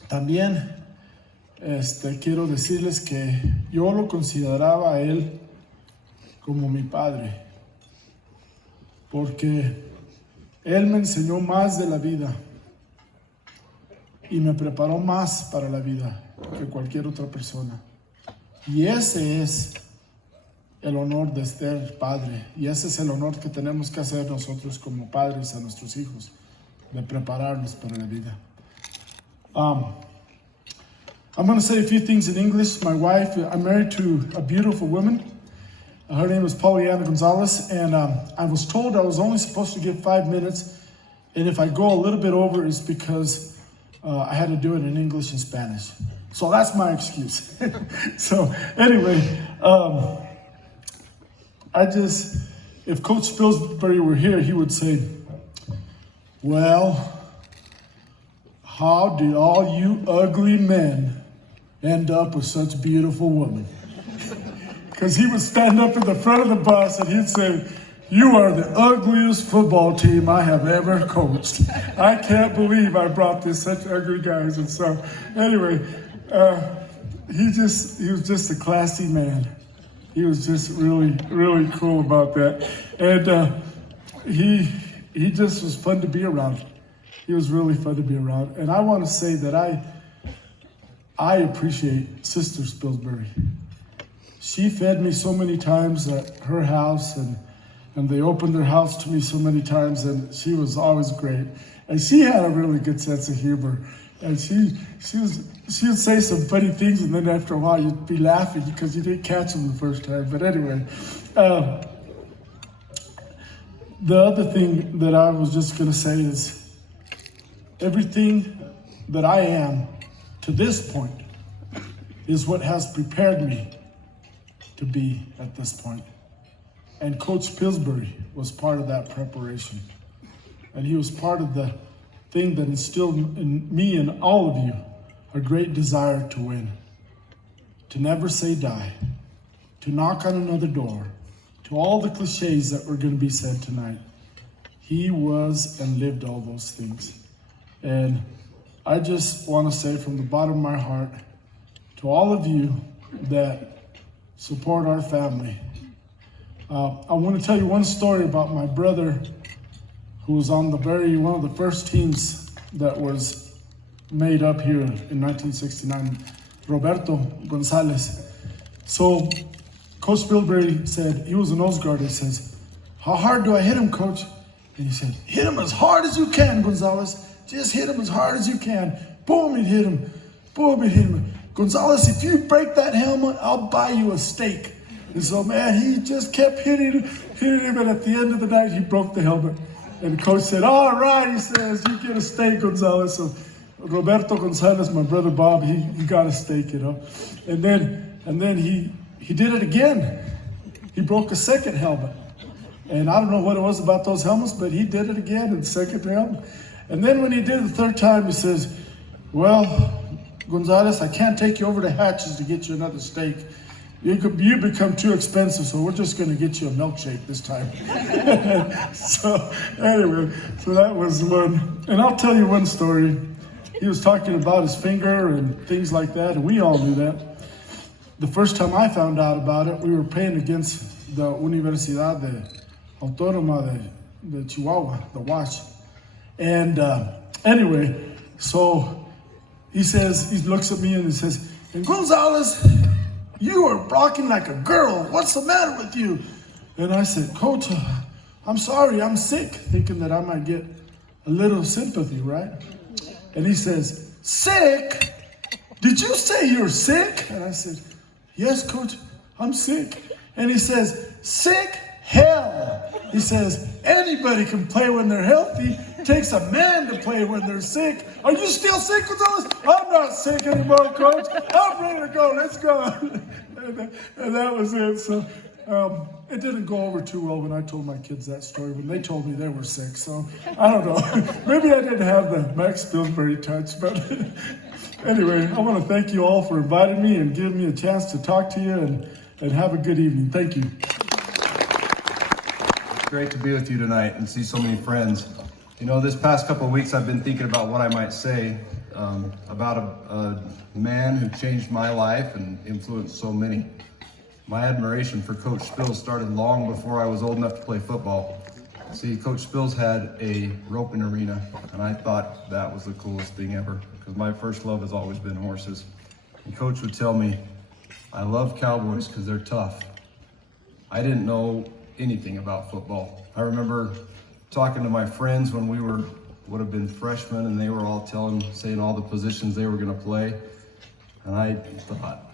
También quiero decirles que yo lo consideraba a él como mi padre, porque él me enseñó más de la vida y me preparó más para la vida que cualquier otra persona. Y ese es el honor de ser padre, y ese es el honor que tenemos que hacer nosotros como padres a nuestros hijos, de prepararlos para la vida. I'm going to say a few things in English. My wife, I'm married to a beautiful woman. Her name is Pauliana Gonzalez, and I was told I was only supposed to give 5 minutes, and if I go a little bit over, it's because I had to do it in English and Spanish. So that's my excuse. So anyway, if Coach Spilsbury were here, he would say, well, how did all you ugly men end up with such beautiful women? Because he would stand up in the front of the bus and he'd say, you are the ugliest football team I have ever coached. I can't believe I brought this such ugly guys. And so anyway, he was just a classy man. He was just really, really cool about that. And he just was fun to be around. He was really fun to be around. And I want to say that I appreciate Sister Spilsbury. She fed me so many times at her house, and they opened their house to me so many times, and she was always great. And she had a really good sense of humor. And she would say some funny things, and then after a while you'd be laughing because you didn't catch them the first time. But anyway, the other thing that I was just going to say is everything that I am to this point is what has prepared me to be at this point. And Coach Spilsbury was part of that preparation. And he was part of the thing that instilled in me and all of you a great desire to win, to never say die, to knock on another door, to all the cliches that were going to be said tonight. He was and lived all those things. And I just want to say from the bottom of my heart to all of you that support our family, I want to tell you one story about my brother who was on one of the first teams that was made up here in 1969, Roberto Gonzalez. So Coach Spilsbury said, he was a nose guard, he says, how hard do I hit him, Coach? And he said, hit him as hard as you can, Gonzalez. Just hit him as hard as you can. Boom, it hit him. Boom, it hit him. Gonzalez, if you break that helmet, I'll buy you a steak. And so, man, he just kept hitting him, and at the end of the night, he broke the helmet. And the coach said, all right, he says, you get a steak, Gonzalez. So Roberto Gonzalez, my brother Bob, he got a steak, you know. And then he did it again. He broke a second helmet. And I don't know what it was about those helmets, but he did it again in the second helmet. And then when he did it the third time, he says, well, Gonzalez, I can't take you over to Hatches to get you another steak. You become too expensive, so we're just going to get you a milkshake this time. So anyway, so that was one. And I'll tell you one story. He was talking about his finger and things like that, and we all knew that. The first time I found out about it, we were playing against the Universidad Autónoma de Chihuahua, the WASH. And anyway, so he looks at me and he says, and Gonzalez, you are blocking like a girl. What's the matter with you? And I said, Coach, I'm sorry, I'm sick, thinking that I might get a little sympathy, right? And he says, sick? Did you say you're sick? And I said, yes, Coach, I'm sick. And he says, sick? Hell. He says, anybody can play when they're healthy. It takes a man to play when they're sick. Are you still sick, Gonzalez? I'm not sick anymore, Coach. I'm ready to go. Let's go. And that was it. So it didn't go over too well when I told my kids that story, when they told me they were sick. So I don't know. Maybe I didn't have the Max Spilsbury touch, but Anyway, I want to thank you all for inviting me and giving me a chance to talk to you, and have a good evening. Thank you. It's great to be with you tonight and see so many friends. You know, this past couple of weeks I've been thinking about what I might say about a man who changed my life and influenced so many. My admiration for Coach Spills started long before I was old enough to play football. See, Coach Spills had a roping arena, and I thought that was the coolest thing ever, because my first love has always been horses. And Coach would tell me, I love cowboys because they're tough. I didn't know anything about football. I remember talking to my friends when we would have been freshmen, and they were all saying all the positions they were going to play. And I thought,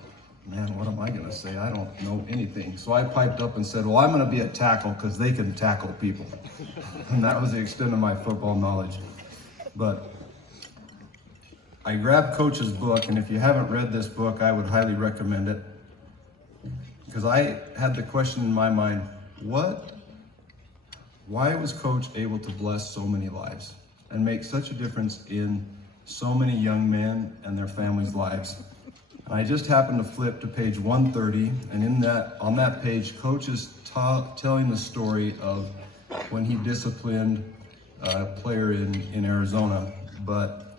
man, what am I going to say? I don't know anything. So I piped up and said, well, I'm going to be a tackle because they can tackle people. And that was the extent of my football knowledge. But I grabbed Coach's book, and if you haven't read this book, I would highly recommend it. Because I had the question in my mind, why was Coach able to bless so many lives and make such a difference in so many young men and their families' lives? And I just happened to flip to page 130, and on that page, Coach is telling the story of when he disciplined a player in Arizona. But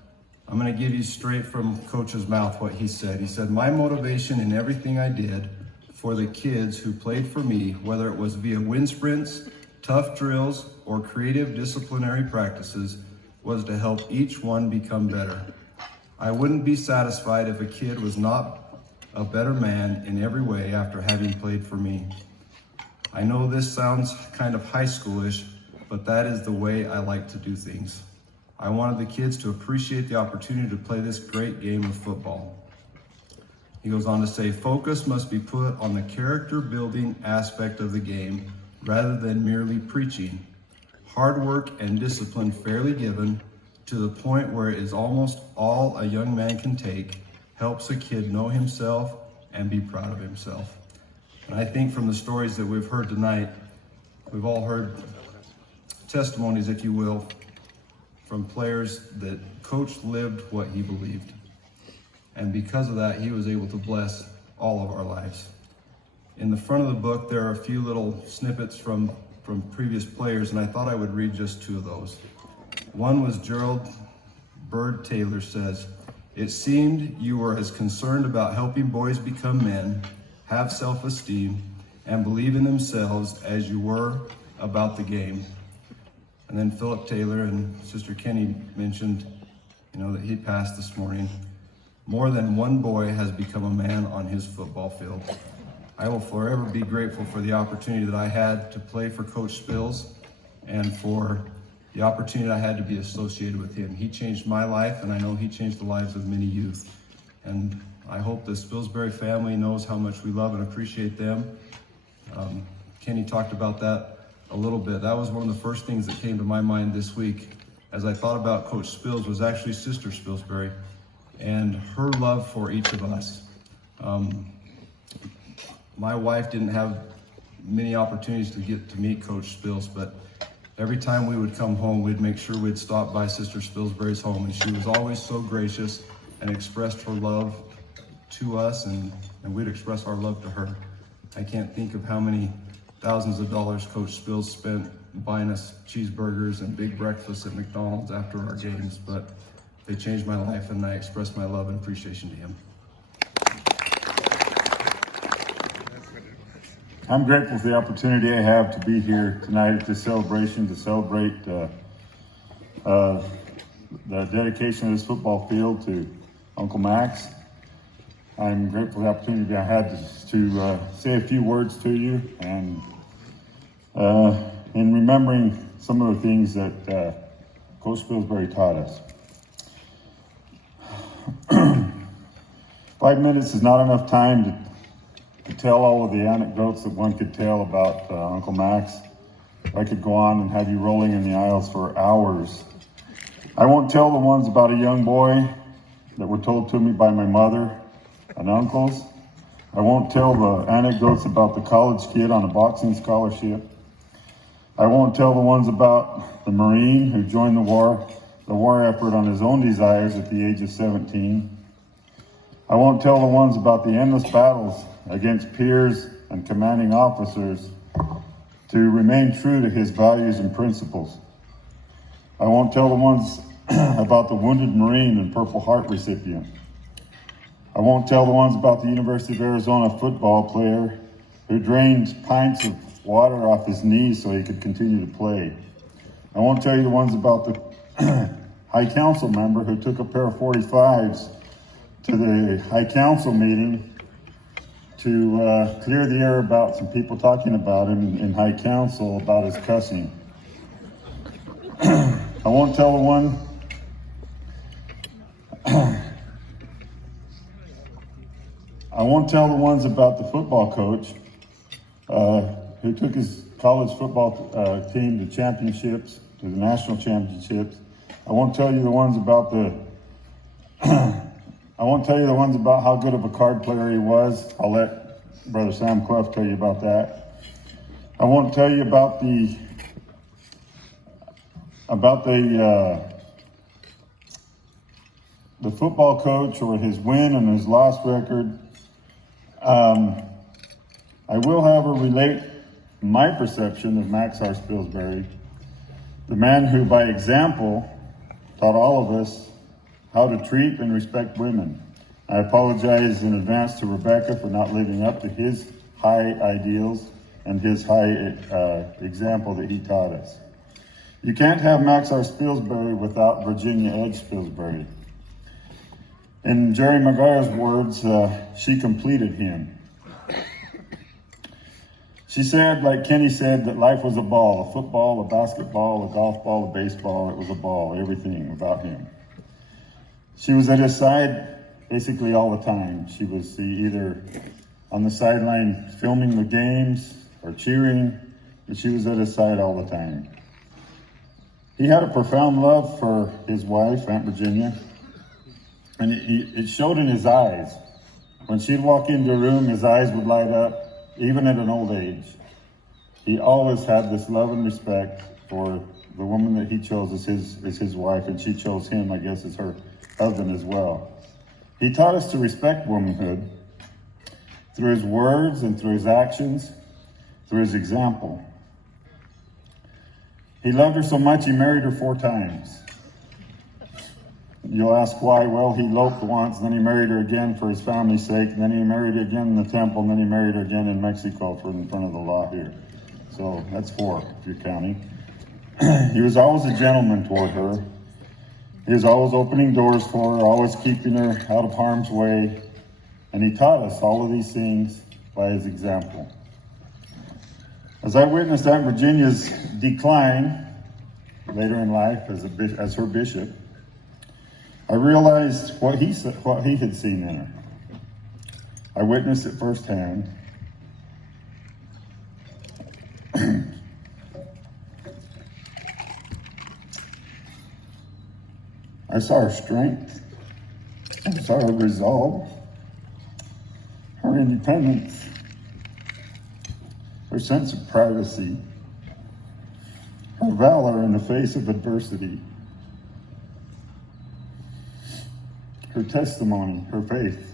I'm going to give you straight from Coach's mouth what he said. He said, my motivation in everything I did for the kids who played for me, whether it was via wind sprints, tough drills, or creative disciplinary practices, was to help each one become better. I wouldn't be satisfied if a kid was not a better man in every way after having played for me. I know this sounds kind of high schoolish, but that is the way I like to do things. I wanted the kids to appreciate the opportunity to play this great game of football. He goes on to say, focus must be put on the character building aspect of the game rather than merely preaching. Hard work and discipline fairly given to the point where it is almost all a young man can take helps a kid know himself and be proud of himself. And I think from the stories that we've heard tonight, we've all heard testimonies, if you will, from players that Coach lived what he believed. And because of that, he was able to bless all of our lives. In the front of the book, there are a few little snippets from previous players, and I thought I would read just two of those. One was Gerald Bird Taylor says, it seemed you were as concerned about helping boys become men, have self-esteem, and believe in themselves as you were about the game. And then Philip Taylor and Sister Kenny mentioned, that he passed this morning. More than one boy has become a man on his football field. I will forever be grateful for the opportunity that I had to play for Coach Spills and for the opportunity I had to be associated with him. He changed my life, and I know he changed the lives of many youth. And I hope the Spilsbury family knows how much we love and appreciate them. Kenny talked about that a little bit. That was one of the first things that came to my mind this week as I thought about Coach Spills was actually Sister Spilsbury and her love for each of us. My wife didn't have many opportunities to get to meet Coach Spills, but every time we would come home, we'd make sure we'd stop by Sister Spilsbury's home, and she was always so gracious and expressed her love to us, and we'd express our love to her. I can't think of how many thousands of dollars Coach Spills spent buying us cheeseburgers and big breakfasts at McDonald's after our games, but they changed my life, and I express my love and appreciation to him. I'm grateful for the opportunity I have to be here tonight at this celebration to celebrate the dedication of this football field to Uncle Max. I'm grateful for the opportunity I had to say a few words to you and in remembering some of the things that Coach Spilsbury taught us. 5 minutes is not enough time to tell all of the anecdotes that one could tell about Uncle Max. I could go on and have you rolling in the aisles for hours. I won't tell the ones about a young boy that were told to me by my mother and uncles. I won't tell the anecdotes about the college kid on a boxing scholarship. I won't tell the ones about the Marine who joined the war effort on his own desires at the age of 17. I won't tell the ones about the endless battles against peers and commanding officers to remain true to his values and principles. I won't tell the ones about the wounded Marine and Purple Heart recipient. I won't tell the ones about the University of Arizona football player who drained pints of water off his knees so he could continue to play. I won't tell you the ones about the High Council member who took a pair of 45s to the High Council meeting to clear the air about some people talking about him in High Council about his cussing. I won't tell the one I won't tell the ones about the football coach who took his college football team to championships, to the national championships. I won't tell you the ones about I won't tell you the ones about how good of a card player he was. I'll let Brother Sam Clough tell you about that. I won't tell you about the football coach or his win and his loss record. I will, however, relate my perception of Max R. Spilsbury, the man who, by example, taught all of us how to treat and respect women. I apologize in advance to Rebecca for not living up to his high ideals and his high example that he taught us. You can't have Max R. Spilsbury without Virginia Edge Spilsbury. In Jerry Maguire's words, she completed him. She said, like Kenny said, that life was a ball, a football, a basketball, a golf ball, a baseball. It was a ball, everything about him. She was at his side basically all the time. She was either on the sideline filming the games or cheering, but she was at his side all the time. He had a profound love for his wife, Aunt Virginia, and it showed in his eyes. When she'd walk into a room, his eyes would light up, even at an old age. He always had this love and respect for the woman that he chose as his wife, and she chose him, I guess, as her husband as well. He taught us to respect womanhood through his words and through his actions, through his example. He loved her so much, he married her 4 times. You'll ask why? Well, he eloped once, then he married her again for his family's sake, and then he married her again in the temple, and then he married her again in Mexico for in front of the law here. So that's 4, if you're counting. He was always a gentleman toward her. He was always opening doors for her, always keeping her out of harm's way. And he taught us all of these things by his example. As I witnessed Aunt Virginia's decline later in life as her bishop, I realized what he had seen in her. I witnessed it firsthand. I saw her strength. I saw her resolve, her independence, her sense of privacy, her valor in the face of adversity, her testimony, her faith.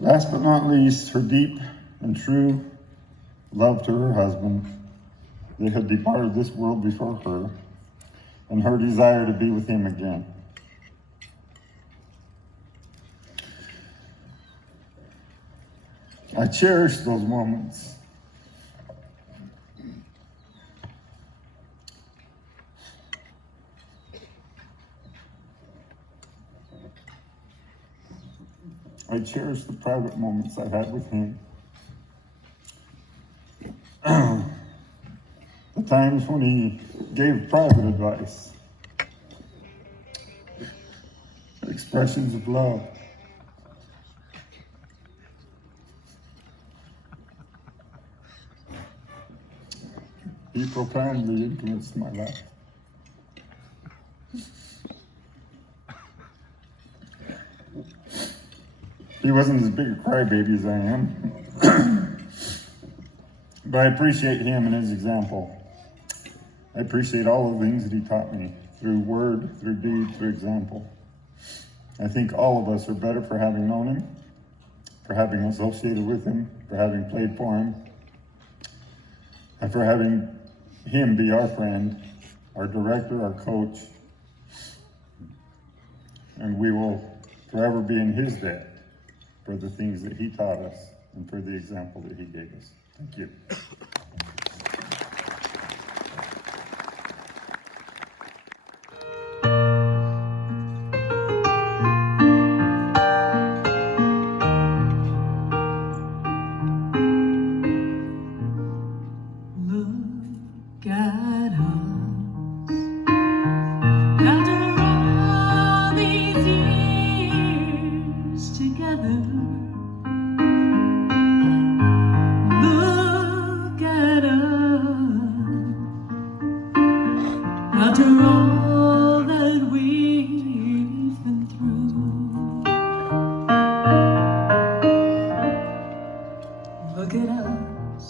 Last but not least, her deep and true love to her husband. They had departed this world before her, and her desire to be with him again. I cherish those moments. I cherish the private moments I had with him. The times when he gave private advice, expressions of love. He profoundly influenced my life. He wasn't as big a crybaby as I am, but I appreciate him and his example. I appreciate all the things that he taught me. through word, through deed, through example. I think all of us are better for having known him, for having associated with him, for having played for him, and for having him be our friend, our director, our coach. And we will forever be in his debt for the things that he taught us and for the example that he gave us. Thank you. Look at us after all these years together. Look at us after all that we've been through. Look at us,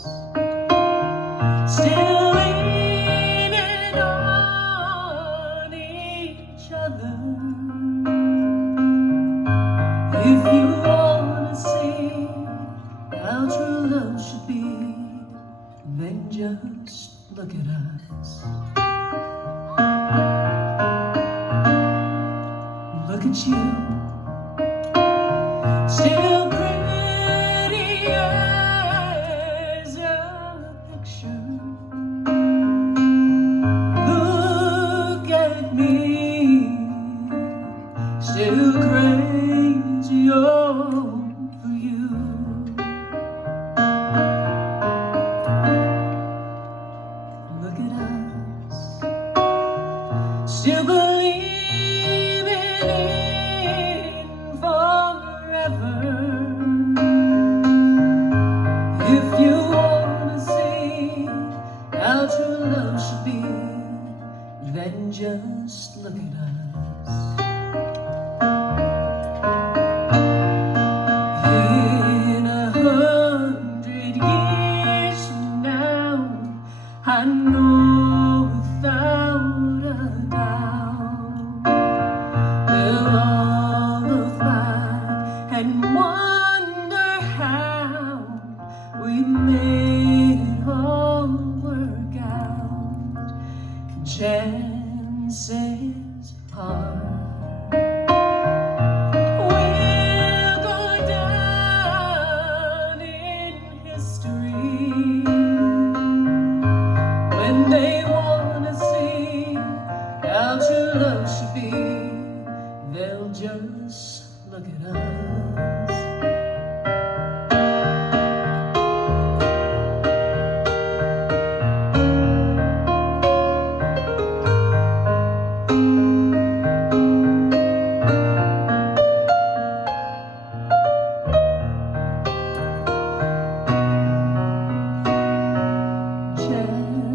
still leaning on each other. If you wanna see how true love should be, then just look at us. Look at you, still pretty as a picture. Look at me, still crazy over you. Look at us, still believing in forever. If you wanna see how true love should be, then just look at us. In 100 years from now, I know without a doubt they'll all look back and wonder how we made it all work out. Chances are we'll go down in history. When they wanna see how true love should be, they'll just look at us.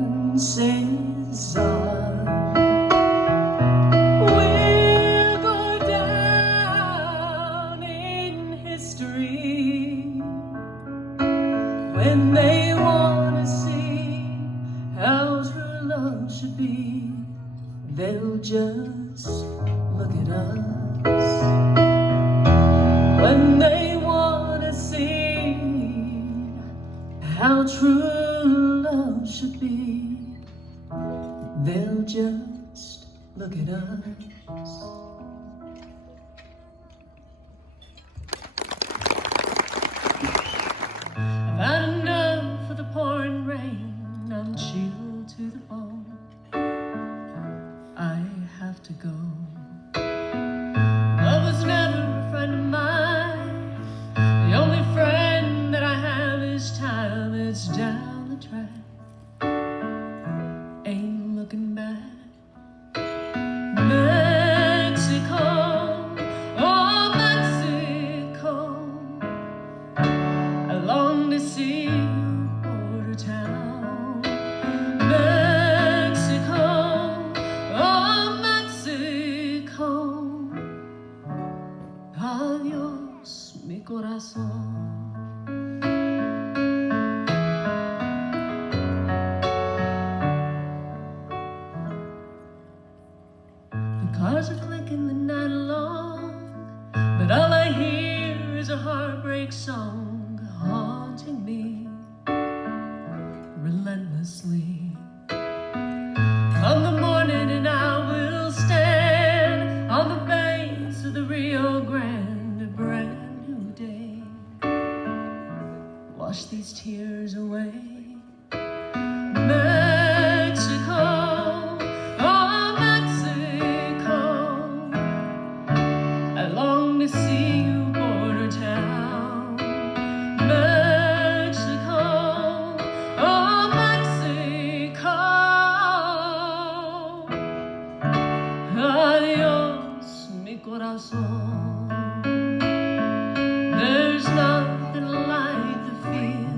Chances are we'll go down in history. When they wanna see how true love should be, they'll just look at us. When they wanna see how true love should be, they'll just look at us. I've had enough of the pouring rain, I'm chilled to the bone. I have to go. Love was never a friend of mine. The only friend that I have is time. It's down the track, ain't looking back. Mexico, oh Mexico, I long to see you, border town. Mexico, oh Mexico, adiós mi corazón. haunting me relentlessly. Come the morning and I will stand on the banks of the Rio Grande, a brand new day. Wash these tears away. Mexico, oh Mexico, I long to see you, border town. Mexico, oh Mexico, adios, mi corazón. There's nothing like the feel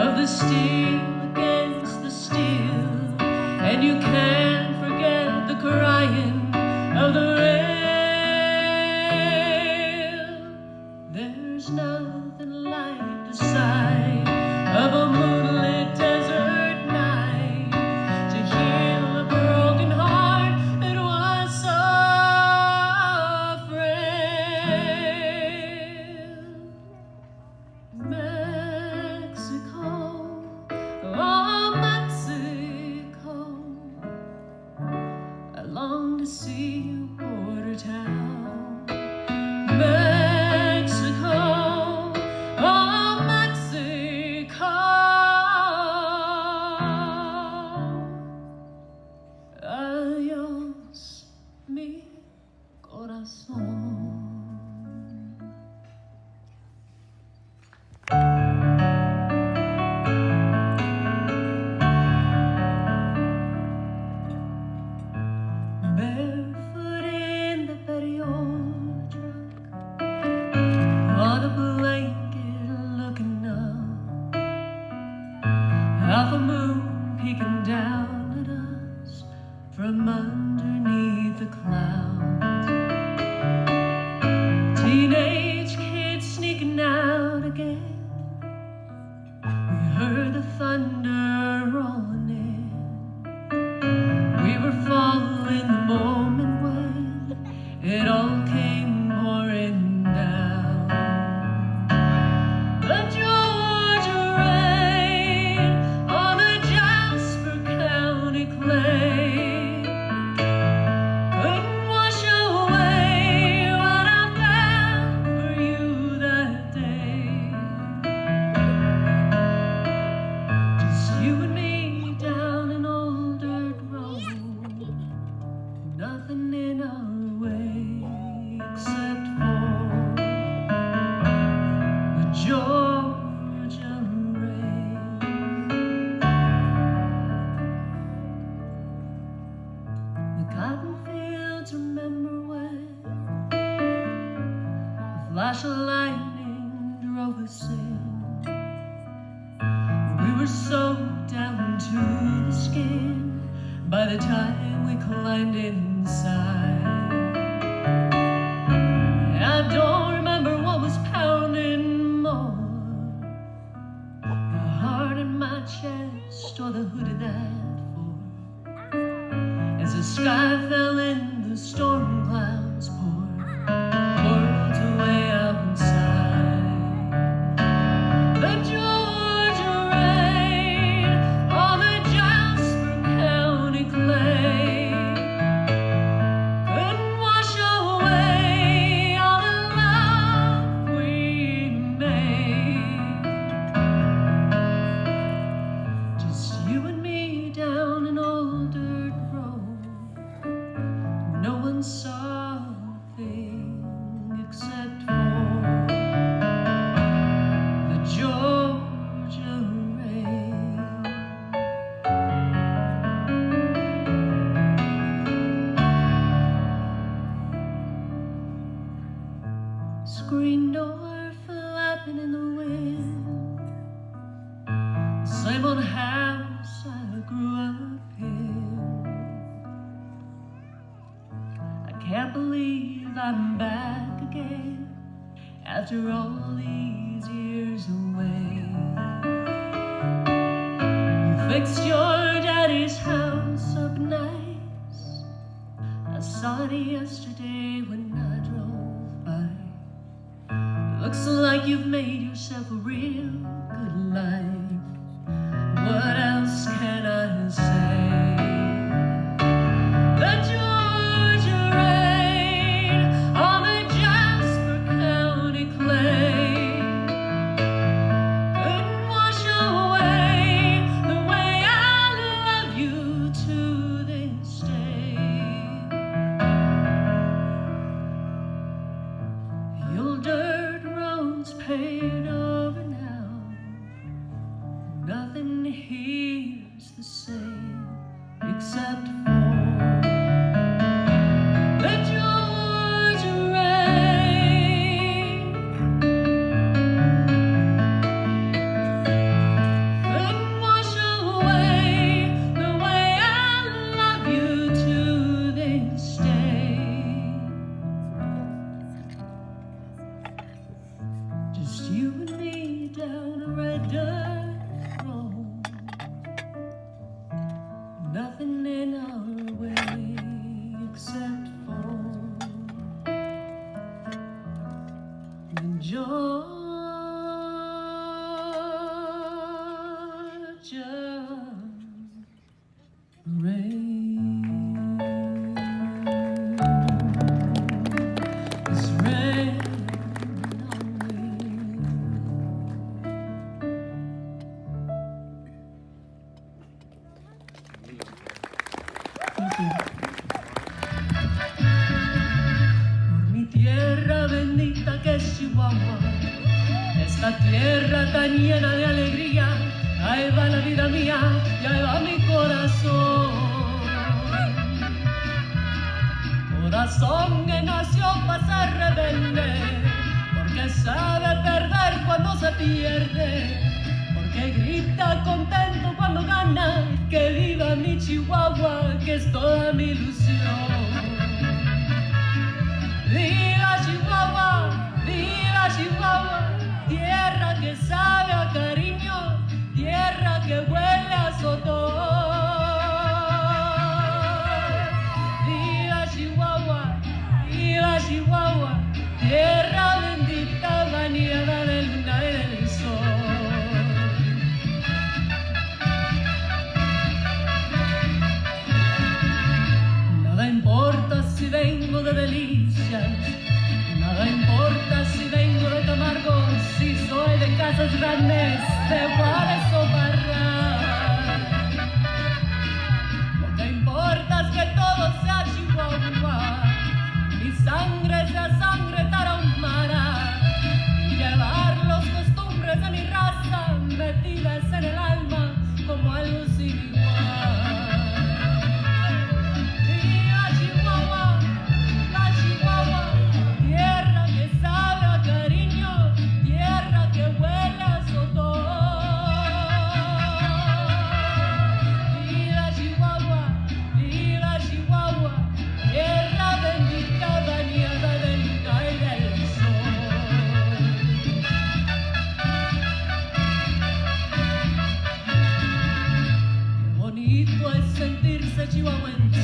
of the steel against the steel, and you can't forget the crying of the rail. There's nothing like the sight of a moonlit desert night to heal a broken heart that was so frail. Mexico, oh Mexico, I long to see you, border town. Mexico, oh Mexico, adios, mi corazón. Barefoot in the patio truck, on a blanket looking up, half a moon peeking down at us from underneath the clouds. Teenage kids sneaking out again. We heard the thunder rolling in. We were following the moment when it all came pouring down. The Georgia rain on the Jasper County clay couldn't wash away what I felt for you that day. Just you and me down an old dirt road, nothing in our way except for the Georgia rain. The cotton fields remember when a flash of lightning drove us in. We were soaked down to the skin by the time we climbed inside. I don't remember what was pounding more, the heart in my chest or the hoodie that for, as the sky fell in the storm clouds poured worlds away outside. The Georgia rain on the Jasper County clay couldn't wash away all the love we made. Just you and me down an old dirt road. No one saw a thing except for the Georgia rain. Screen door flapping in the wind, same old house I grew up in. I can't believe I'm back again after all these years away. You fixed your daddy's house up nice. I saw it yesterday when I drove by. Looks like you've made yourself a real good and over now. Nothing here's the same except for the Georgia rain. Couldn't wash away the way I love you to this day. Just you and me down a red dirt road. Nothing in our way except for the Georgia rain. It's rain on me. Por mi tierra bendita que es Chihuahua, esta tierra tan llena de alegría, ahí va la vida mía y ahí va mi corazón. Corazón que nació para ser rebelde, porque sabe perder cuando se pierde, porque grita contento cuando gana. Que viva mi Chihuahua, que es toda mi ilusión. Viva Chihuahua, tierra que sabe a cariño, tierra que huele a sotol. Viva Chihuahua, tierra bendita, bañada de luna y del sol. Nada importa si vengo de Delicias, nada importa si vengo de Camargo, si soy de Casas Grandes, de Juárez o Parral. Lo que importa es que todo sea Chihuahua, mi sangre sea sangre tarahumara, y llevar las costumbres de mi raza metidas en el alma como algo sin igual. Viva Chihuahua, la Chihuahua, tierra que sabe a cariño, tierra que huele a sotol. Viva Chihuahua, tierra bendita, bañada de luna y del sol. Qué bonito es sentirse chihuahuense,